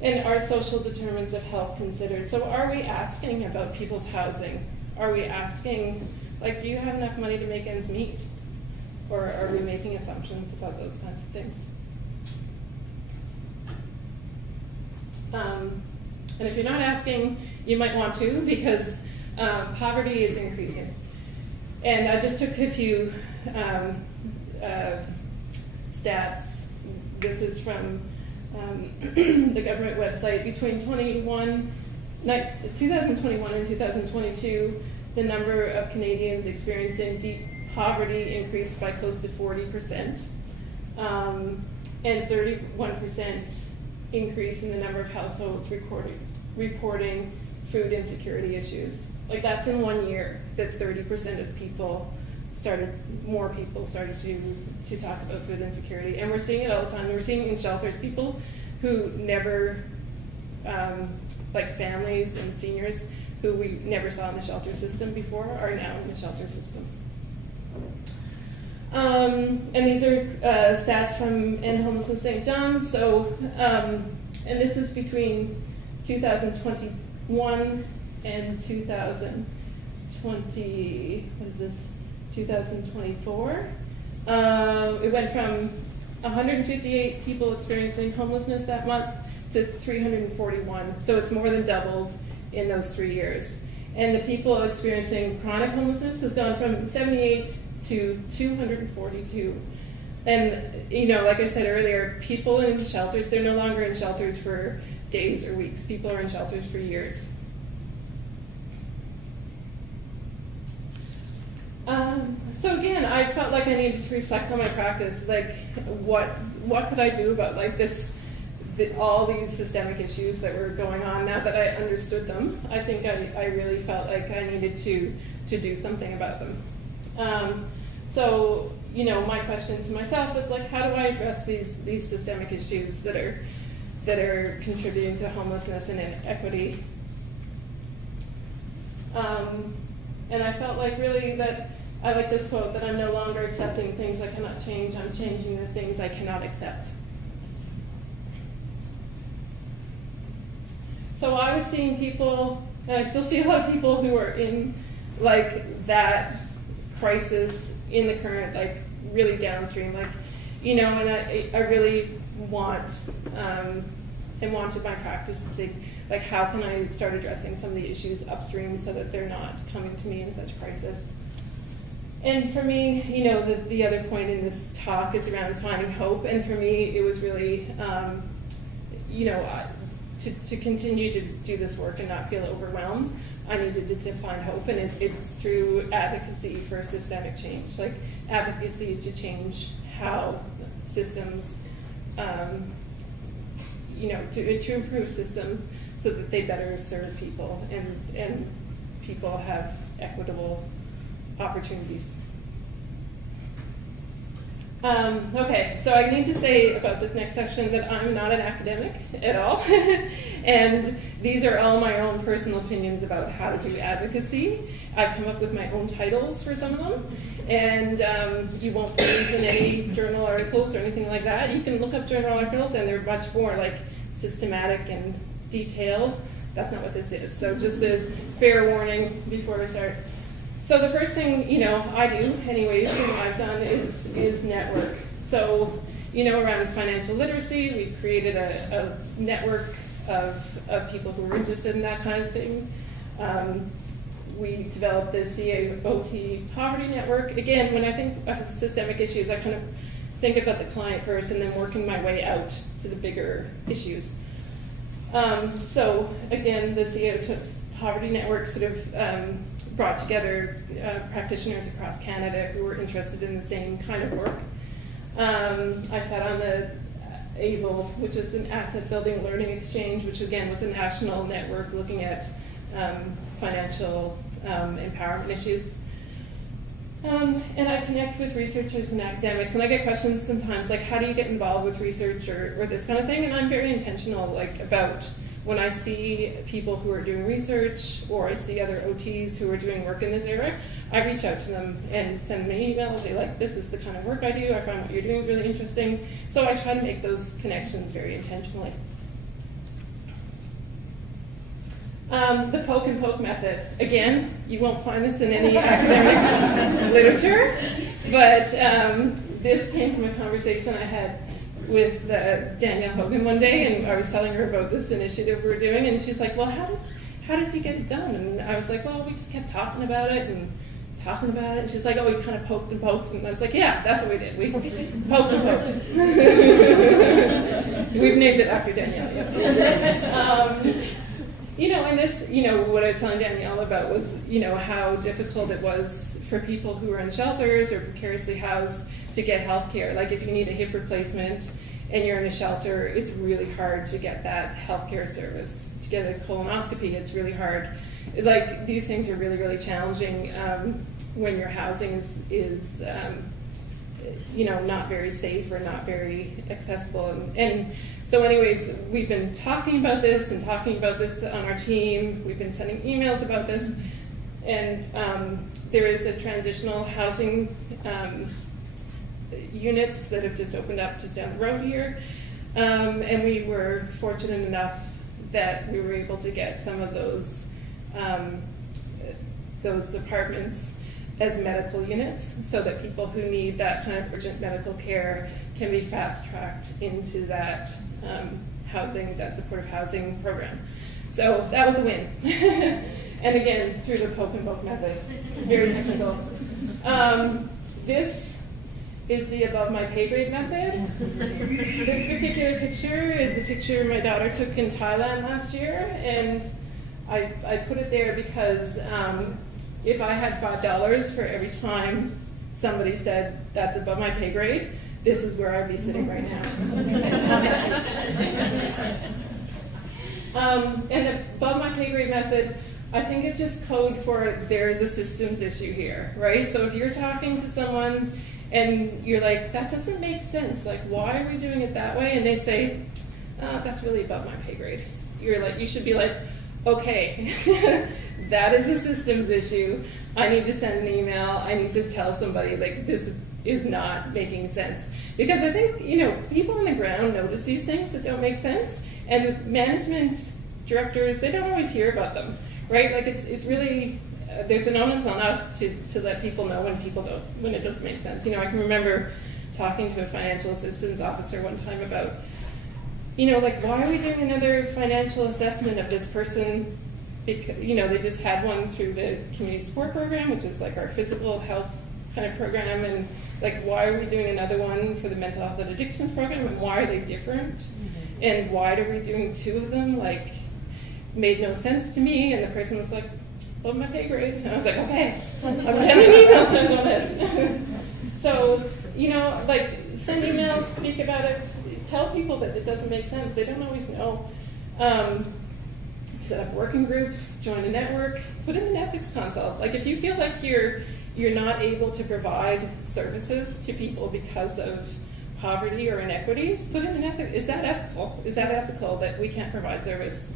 And are social determinants of health considered? So are we asking about people's housing? Are we asking, like, do you have enough money to make ends meet? Or are we making assumptions about those kinds of things? And if you're not asking, you might want to, because poverty is increasing. And I just took a few stats. This is from the government website. Between 2021 and 2022, the number of Canadians experiencing deep poverty increased by close to 40%, and 31% increase in the number of households reporting food insecurity issues. Like, that's in 1 year that 30% of more people started to talk about food insecurity. And we're seeing it all the time. We're seeing in shelters people who never, like families and seniors who we never saw in the shelter system before are now in the shelter system. And these are stats from End Homelessness St. John's. So, and this is between 2021 and 2024. It went from 158 people experiencing homelessness that month to 341. So it's more than doubled in those 3 years. And the people experiencing chronic homelessness has gone from 78 to 242. And, like I said earlier, people in the shelters, they're no longer in shelters for days or weeks. People are in shelters for years. So again, I felt like I needed to reflect on my practice. Like, what could I do about all these systemic issues that were going on? Now that I understood them, I think I really felt like I needed to do something about them. So, my question to myself was like, how do I address these systemic issues that are contributing to homelessness and inequity? And I felt like really that I like this quote, that I'm no longer accepting things I cannot change, I'm changing the things I cannot accept. So I was seeing people, and I still see a lot of people who are in like that crisis in the current, like really downstream, like, and I really want and wanted my practice to think, like, how can I start addressing some of the issues upstream so that they're not coming to me in such crisis. And for me, the other point in this talk is around finding hope. And for me, it was really, to continue to do this work and not feel overwhelmed, I needed to find hope. And it's through advocacy for systemic change, like advocacy to change how systems, to improve systems so that they better serve people and people have equitable opportunities. Okay, so I need to say about this next section that I'm not an academic at all, and these are all my own personal opinions about how to do advocacy. I've come up with my own titles for some of them, and you won't find these in any journal articles or anything like that. You can look up journal articles, and they're much more like systematic and detailed. That's not what this is. So just a fair warning before we start. So the first thing, I do anyways, and I've done is network. So, around financial literacy, we created a network of people who are interested in that kind of thing. We developed the CAOT Poverty Network. Again, when I think of systemic issues, I kind of think about the client first and then working my way out to the bigger issues. So again, the CAOT Poverty Network sort of brought together practitioners across Canada who were interested in the same kind of work. I sat on the ABLE, which is an asset building learning exchange, which again was a national network looking at financial empowerment issues. And I connect with researchers and academics, and I get questions sometimes like, how do you get involved with research or this kind of thing? And I'm very intentional about when I see people who are doing research or I see other OTs who are doing work in this area, I reach out to them and send them an email and say, this is the kind of work I do. I find what you're doing is really interesting. So I try to make those connections very intentionally. The poke and poke method. Again, you won't find this in any academic literature, but this came from a conversation I had with Danielle Hogan one day, and I was telling her about this initiative we were doing, and she's like, well, how did you get it done? And I was like, well, we just kept talking about it. And she's like, oh, we kind of poked and poked. And I was like, yeah, that's what we did. We poked and poked. We've named it after Danielle, yes. And this, what I was telling Danielle about was, how difficult it was for people who are in shelters or precariously housed to get health care. Like if you need a hip replacement and you're in a shelter, it's really hard to get that health care service. To get a colonoscopy, it's really hard. Like these things are really, really challenging when your housing is not very safe or not very accessible. And so anyways, we've been talking about this on our team. We've been sending emails about this. And there is a transitional housing units that have just opened up just down the road here. And we were fortunate enough that we were able to get some of those apartments as medical units so that people who need that kind of urgent medical care can be fast-tracked into that housing, that supportive housing program. So that was a win. And again, through the poke and poke method, very technical. This is the above my pay grade method. This particular picture is a picture my daughter took in Thailand last year, and I put it there because if I had $5 for every time somebody said that's above my pay grade, this is where I'd be sitting right now. And the above my pay grade method, I think it's just code for there is a systems issue here, right? So if you're talking to someone and you're like, that doesn't make sense, like why are we doing it that way? And they say, that's really above my pay grade. You should be like, okay, that is a systems issue. I need to send an email. I need to tell somebody this is not making sense. Because I think, people on the ground notice these things that don't make sense, and management directors, they don't always hear about them, right? It's really, there's an onus on us to let people know when it doesn't make sense. I can remember talking to a financial assistance officer one time about, why are we doing another financial assessment of this person? Because, they just had one through the community support program, which is like our physical health kind of program, and why are we doing another one for the mental health and addictions program, and why are they different? Mm-hmm. And why are we doing two of them? Made no sense to me, and the person was like, above my pay grade. And I was like, okay, I'm getting an email sent on this. So, send emails, speak about it, tell people that it doesn't make sense. They don't always know. Set up working groups, join a network, put in an ethics consult. If you feel like you're not able to provide services to people because of poverty or inequities, put in an ethics. Is that ethical? Is that ethical that we can't provide service?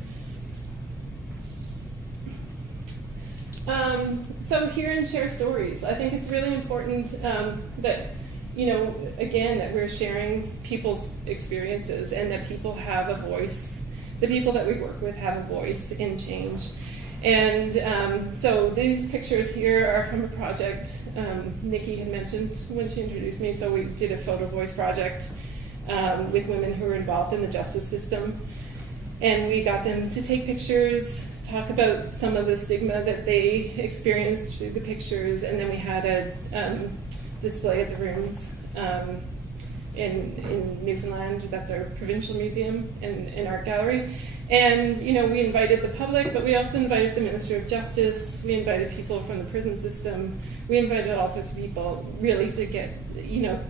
so hear and share stories. I think it's really important that, again, that we're sharing people's experiences and that people have a voice. The people that we work with have a voice in change. And so these pictures here are from a project Nikki had mentioned when she introduced me. So we did a photo voice project with women who were involved in the justice system. And we got them to take pictures, talk about some of the stigma that they experienced through the pictures, and then we had a display at the rooms in Newfoundland. That's our provincial museum and art gallery. And we invited the public, but we also invited the Minister of Justice. We invited people from the prison system. We invited all sorts of people really to get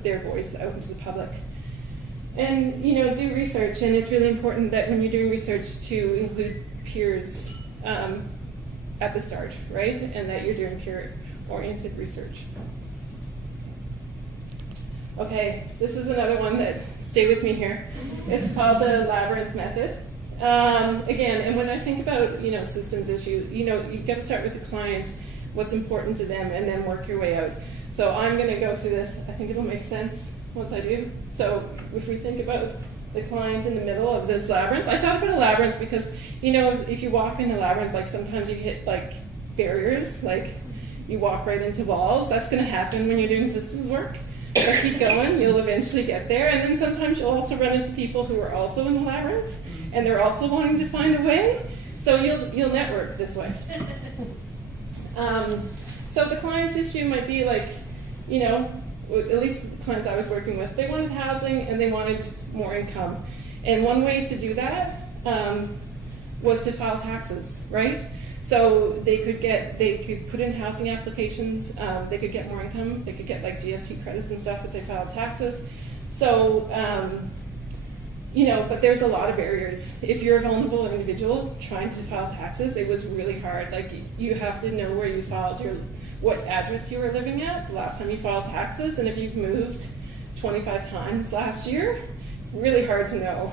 their voice out into the public. And do research, and it's really important that when you're doing research to include peers at the start, right? And that you're doing peer-oriented research. Okay, this is another one that, stay with me here. It's called the labyrinth method. Again, and when I think about systems issues, you've got to start with the client, what's important to them, and then work your way out. So I'm going to go through this. I think it'll make sense once I do. So if we think about the client in the middle of this labyrinth, I thought about a labyrinth because if you walk in the labyrinth, like sometimes you hit like barriers, like you walk right into walls. That's going to happen when you're doing systems work. But keep going, you'll eventually get there. And then sometimes you'll also run into people who are also in the labyrinth, and they're also wanting to find a way. So you'll network this way. So the client's issue might be like, at least the clients I was working with, they wanted housing and they wanted more income. And one way to do that was to file taxes, right? So they could put in housing applications, they could get more income, they could get like GST credits and stuff if they filed taxes. So, but there's a lot of barriers. If you're a vulnerable individual trying to file taxes, it was really hard. Like you have to know where you filed what address you were living at the last time you filed taxes, and if you've moved 25 times last year, really hard to know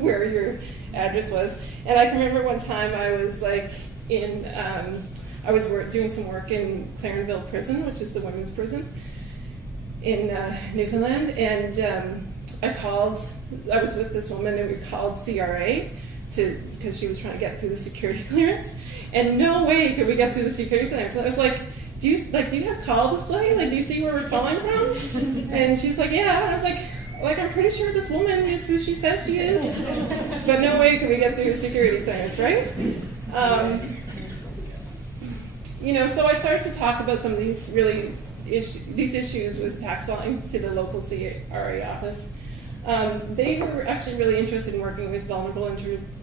where your address was. And I can remember one time I was like I was doing some work in Clarenville Prison, which is the women's prison in Newfoundland, and I was with this woman, and we called CRA because she was trying to get through the security clearance, and no way could we get through the security clearance. So I was like, do you have call display? Like, do you see where we're calling from? And she's like, yeah. And I was like, I'm pretty sure this woman is who she says she is, but no way could we get through a security clearance, right? So I started to talk about some of these these issues with tax filing to the local CRA office. They were actually really interested in working with vulnerable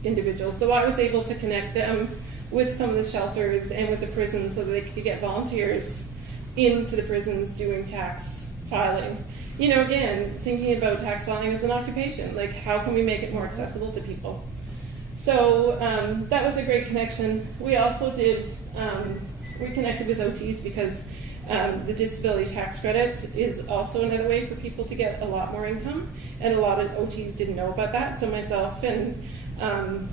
individuals, so I was able to connect them with some of the shelters and with the prisons so that they could get volunteers into the prisons doing tax filing. Again, thinking about tax filing as an occupation, like how can we make it more accessible to people? So that was a great connection. We also did, we connected with OTs because the disability tax credit is also another way for people to get a lot more income, and a lot of OTs didn't know about that. So myself and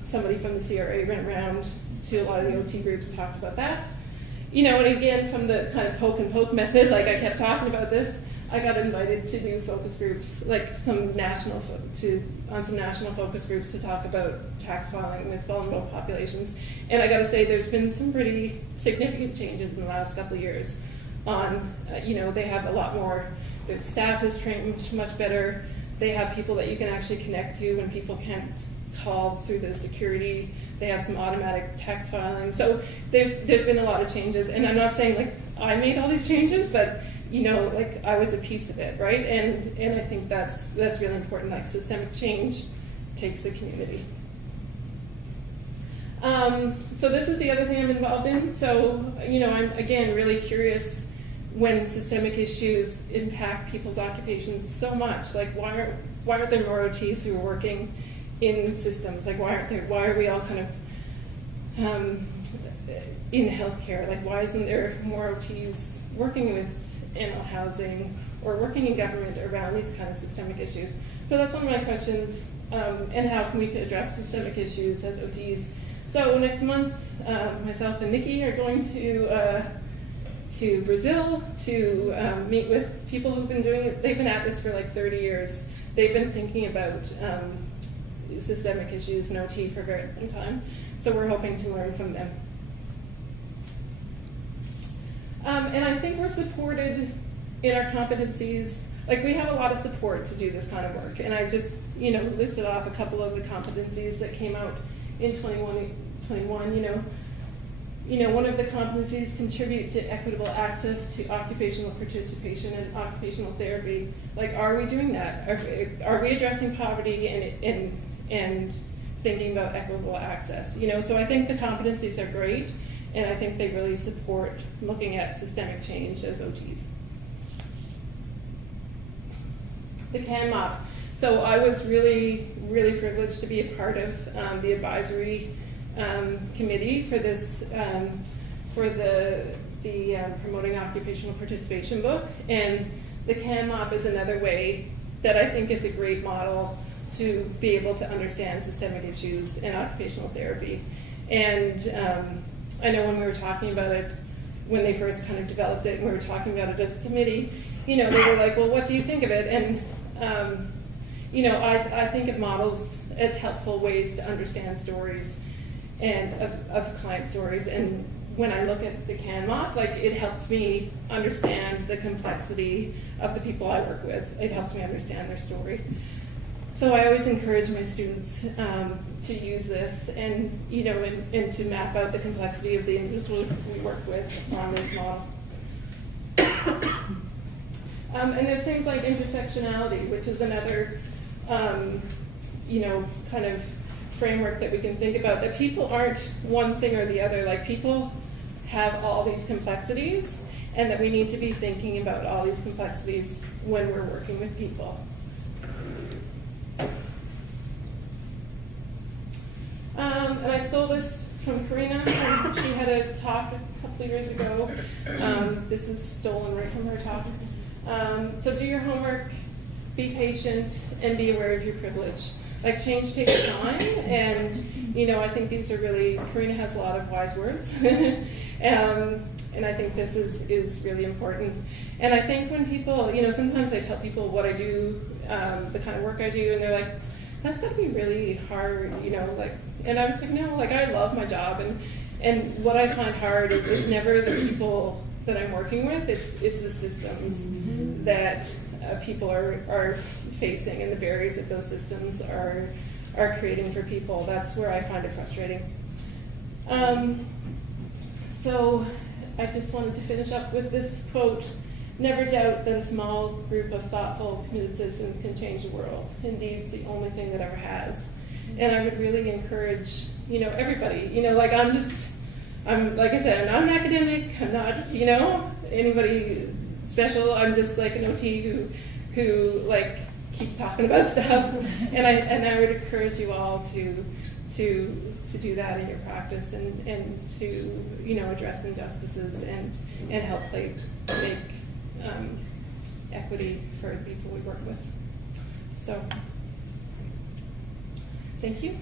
somebody from the CRA went around to a lot of the OT groups, talked about that. And again, from the kind of poke and poke method, like I kept talking about this, I got invited to do focus groups, like some national focus groups to talk about tax filing with vulnerable populations. And I got to say, there's been some pretty significant changes in the last couple of years. They have a lot more. Their staff is trained much better. They have people that you can actually connect to when people can't call through the security. They have some automatic tax filing. So there's been a lot of changes. And I'm not saying like I made all these changes, but like I was a piece of it, right? And I think that's really important. Like systemic change takes the community. So this is the other thing I'm involved in. So I'm again really curious when systemic issues impact people's occupations so much. Like why aren't there more OTs who are working in systems? Like why are we all kind of in healthcare? Like why isn't there more OTs working with animal housing or working in government around these kind of systemic issues? So that's one of my questions, and how can we address systemic issues as OTs? So next month, myself and Nikki are going to to Brazil to meet with people who've been doing it. They've been at this for like 30 years. They've been thinking about systemic issues in OT for a very long time. So we're hoping to learn from them. And I think we're supported in our competencies. Like, we have a lot of support to do this kind of work. And I just, listed off a couple of the competencies that came out in 21. One of the competencies contribute to equitable access to occupational participation and occupational therapy. Like, are we doing that? Are we addressing poverty and thinking about equitable access? So I think the competencies are great, and I think they really support looking at systemic change as OTs. The CAN MOP. So I was really, really privileged to be a part of the advisory committee for this, for the Promoting Occupational Participation book. And the CAN MOP is another way that I think is a great model to be able to understand systemic issues in occupational therapy. And I know when we were talking about it, when they first kind of developed it, and we were talking about it as a committee, they were like, well, what do you think of it? And I think of models as helpful ways to understand stories and of client stories. And when I look at the CAN MOP, like, it helps me understand the complexity of the people I work with. It helps me understand their story. So I always encourage my students to use this and to map out the complexity of the individual we work with on this model. And there's things like intersectionality, which is another, kind of framework that we can think about, that people aren't one thing or the other. Like, people have all these complexities, and that we need to be thinking about all these complexities when we're working with people. And I stole this from Karina. She had a talk a couple of years ago. This is stolen right from her talk. So do your homework, be patient, and be aware of your privilege. Like, change takes time, and I think these are really, Karina has a lot of wise words, and I think this is really important. And I think when people, sometimes I tell people what I do, the kind of work I do, and they're like, that's got to be really hard, and I was like, no, like, I love my job, and what I find hard is never the people that I'm working with, it's the systems that people are facing, and the barriers that those systems are creating for people. That's where I find it frustrating. So I just wanted to finish up with this quote: "Never doubt that a small group of thoughtful, committed citizens can change the world. Indeed, it's the only thing that ever has." And I would really encourage, everybody, I'm, like I said, I'm not an academic, I'm not, anybody special. I'm just like an OT who like keeps talking about stuff. And I would encourage you all to do that in your practice and to, address injustices and help make equity for the people we work with. So, thank you.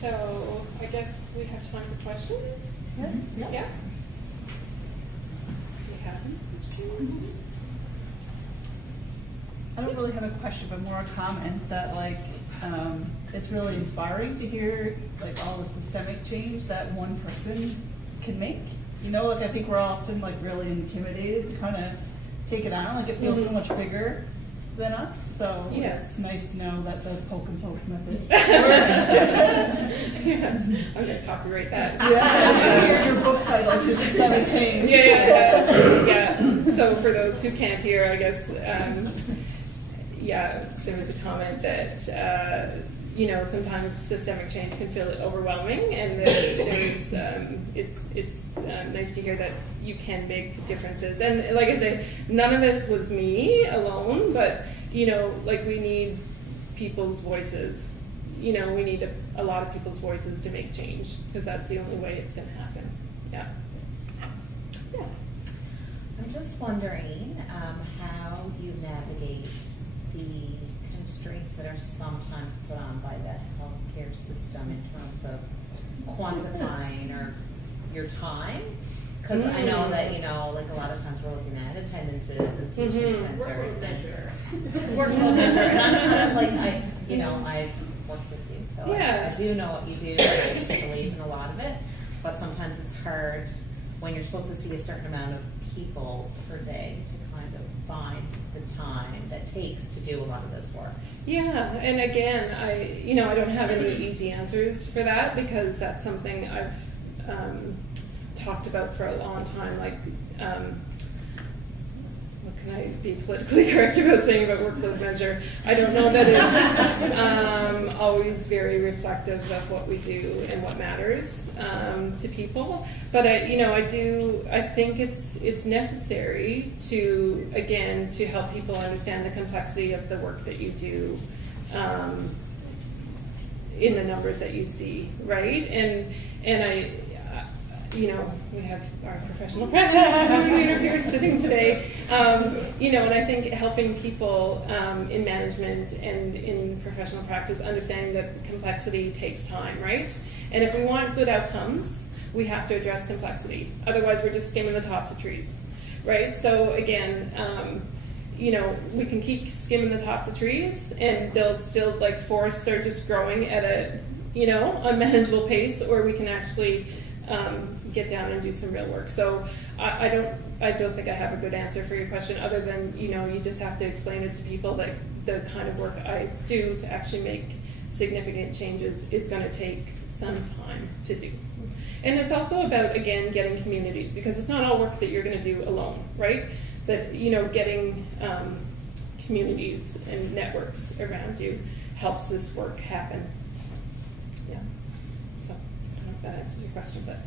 So I guess we have time for questions. Yeah. Do we have any questions? I don't really have a question, but more a comment that it's really inspiring to hear all the systemic change that one person can make. I think we're often really intimidated to kind of take it on. It feels so much bigger than us. So Yes. it's nice to know that the poke and poke method works. Yeah. I'm going to copyright that. Yeah, your book title is Systemic Change. Yeah. So for those who can't hear, I guess, there was a comment that, sometimes systemic change can feel overwhelming, and it's nice to hear that you can make differences. And like I said, none of this was me alone, but, we need people's voices. You know, we need a lot of people's voices to make change, because that's the only way it's going to happen. Yeah. Yeah. I'm just wondering how you navigate the constraints that are sometimes put on by the healthcare system in terms of quantifying or your time. Because I know that, you know, like a lot of times we're looking at attendances and patient-centered. Workload measure. Workload measure. And I'm kind of like, I worked with you, so Yeah. I do know what you do. I believe in a lot of it. But sometimes it's hard when you're supposed to see a certain amount of people per day to kind of find the time that takes to do a lot of this work. Yeah, and again, I don't have any easy answers for that, because that's something I've talked about for a long time. Like, what can I be politically correct about saying about workload measure? I don't know that it's always very reflective of what we do and what matters to people. But I think it's necessary to help people understand the complexity of the work that you do in the numbers that you see, right? And we have our professional practice leader here sitting today, and I think helping people in management and in professional practice understanding that complexity takes time, right? And if we want good outcomes, we have to address complexity. Otherwise, we're just skimming the tops of trees, right? So again, we can keep skimming the tops of trees, and they'll still, like, forests are just growing at a unmanageable pace, or we can actually get down and do some real work. So I don't think I have a good answer for your question, other than you just have to explain it to people that the kind of work I do to actually make significant changes is going to take some time to do. And it's also about, again, getting communities, because it's not all work that you're going to do alone, right? That getting communities and networks around you helps this work happen. Yeah. So I don't know if that answers your question, but.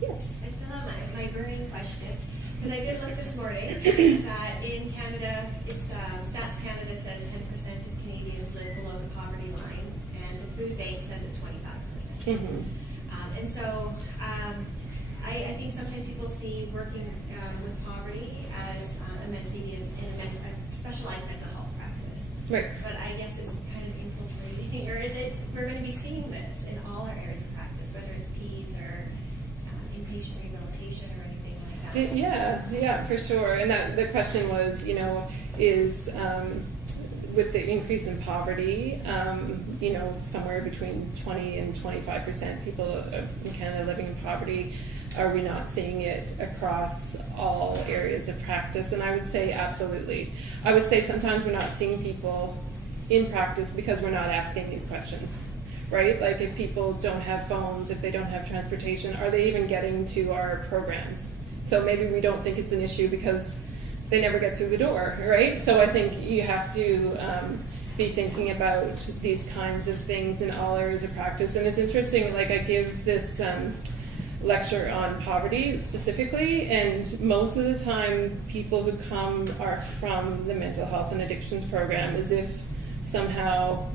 Yes. I still have my burning question, because I did look this morning that in Canada, it's Stats Canada says 10% of Canadians live below the poverty line, and the food bank says it's 25%. And so I think sometimes people see working with poverty as maybe a specialized mental health practice. Right. But I guess it's kind of infiltrating, or we're going to be seeing this in all our areas of practice, whether it's PEDS or inpatient rehabilitation or anything like that. Yeah, for sure. And the question was, is with the increase in poverty, somewhere between 20 and 25% people in Canada living in poverty, are we not seeing it across all areas of practice? And I would say absolutely. I would say sometimes we're not seeing people in practice because we're not asking these questions, right? Like, if people don't have phones, if they don't have transportation, are they even getting to our programs? So maybe we don't think it's an issue because they never get through the door, right? So I think you have to be thinking about these kinds of things in all areas of practice. And it's interesting, like, I give this lecture on poverty specifically, and most of the time people who come are from the mental health and addictions program, as if somehow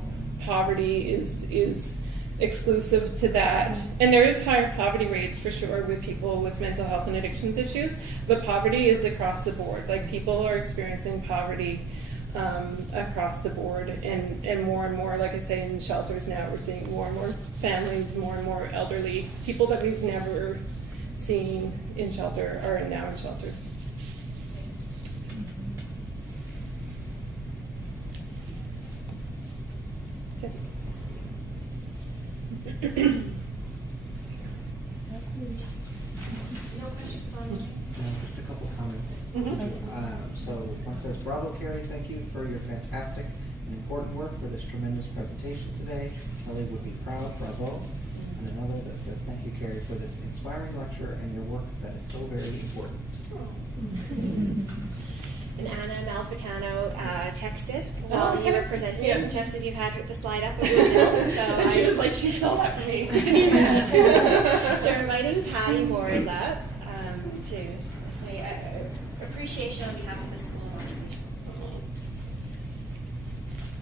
poverty is exclusive to that. And there is higher poverty rates for sure with people with mental health and addictions issues, but poverty is across the board. Like, people are experiencing poverty across the board, and more, like I say, in shelters now, we're seeing more and more families, more and more elderly people that we've never seen in shelter are now in shelters. No questions on Just a couple comments. So one says, "Bravo, Keri, thank you for your fantastic and important work for this tremendous presentation today. Kelly would be proud, bravo." And another that says, "Thank you, Keri, for this inspiring lecture and your work that is so very important." And Anna Malfitano texted while you were presenting, just as you had the slide up. So She was like, she stole that from me. So we're inviting Patty Moores up to say say appreciation on behalf of the School of Occupation.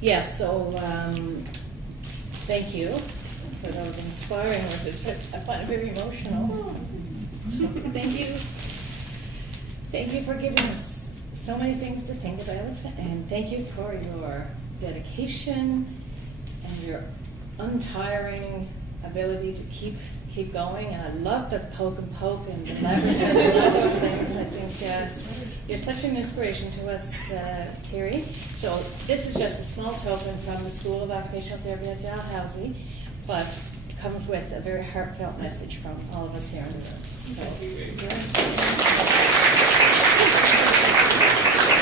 Yeah, so, thank you for those inspiring words. I find it very emotional. Thank you. Thank you for giving us so many things to think about, and thank you for your dedication and your untiring ability to keep going. And I love the poke and poke and the leverage and all those things. I think you're such an inspiration to us, Keri. So this is just a small token from the School of Occupational Therapy at Dalhousie, but comes with a very heartfelt message from all of us here in the room. So, Thank you very much. you're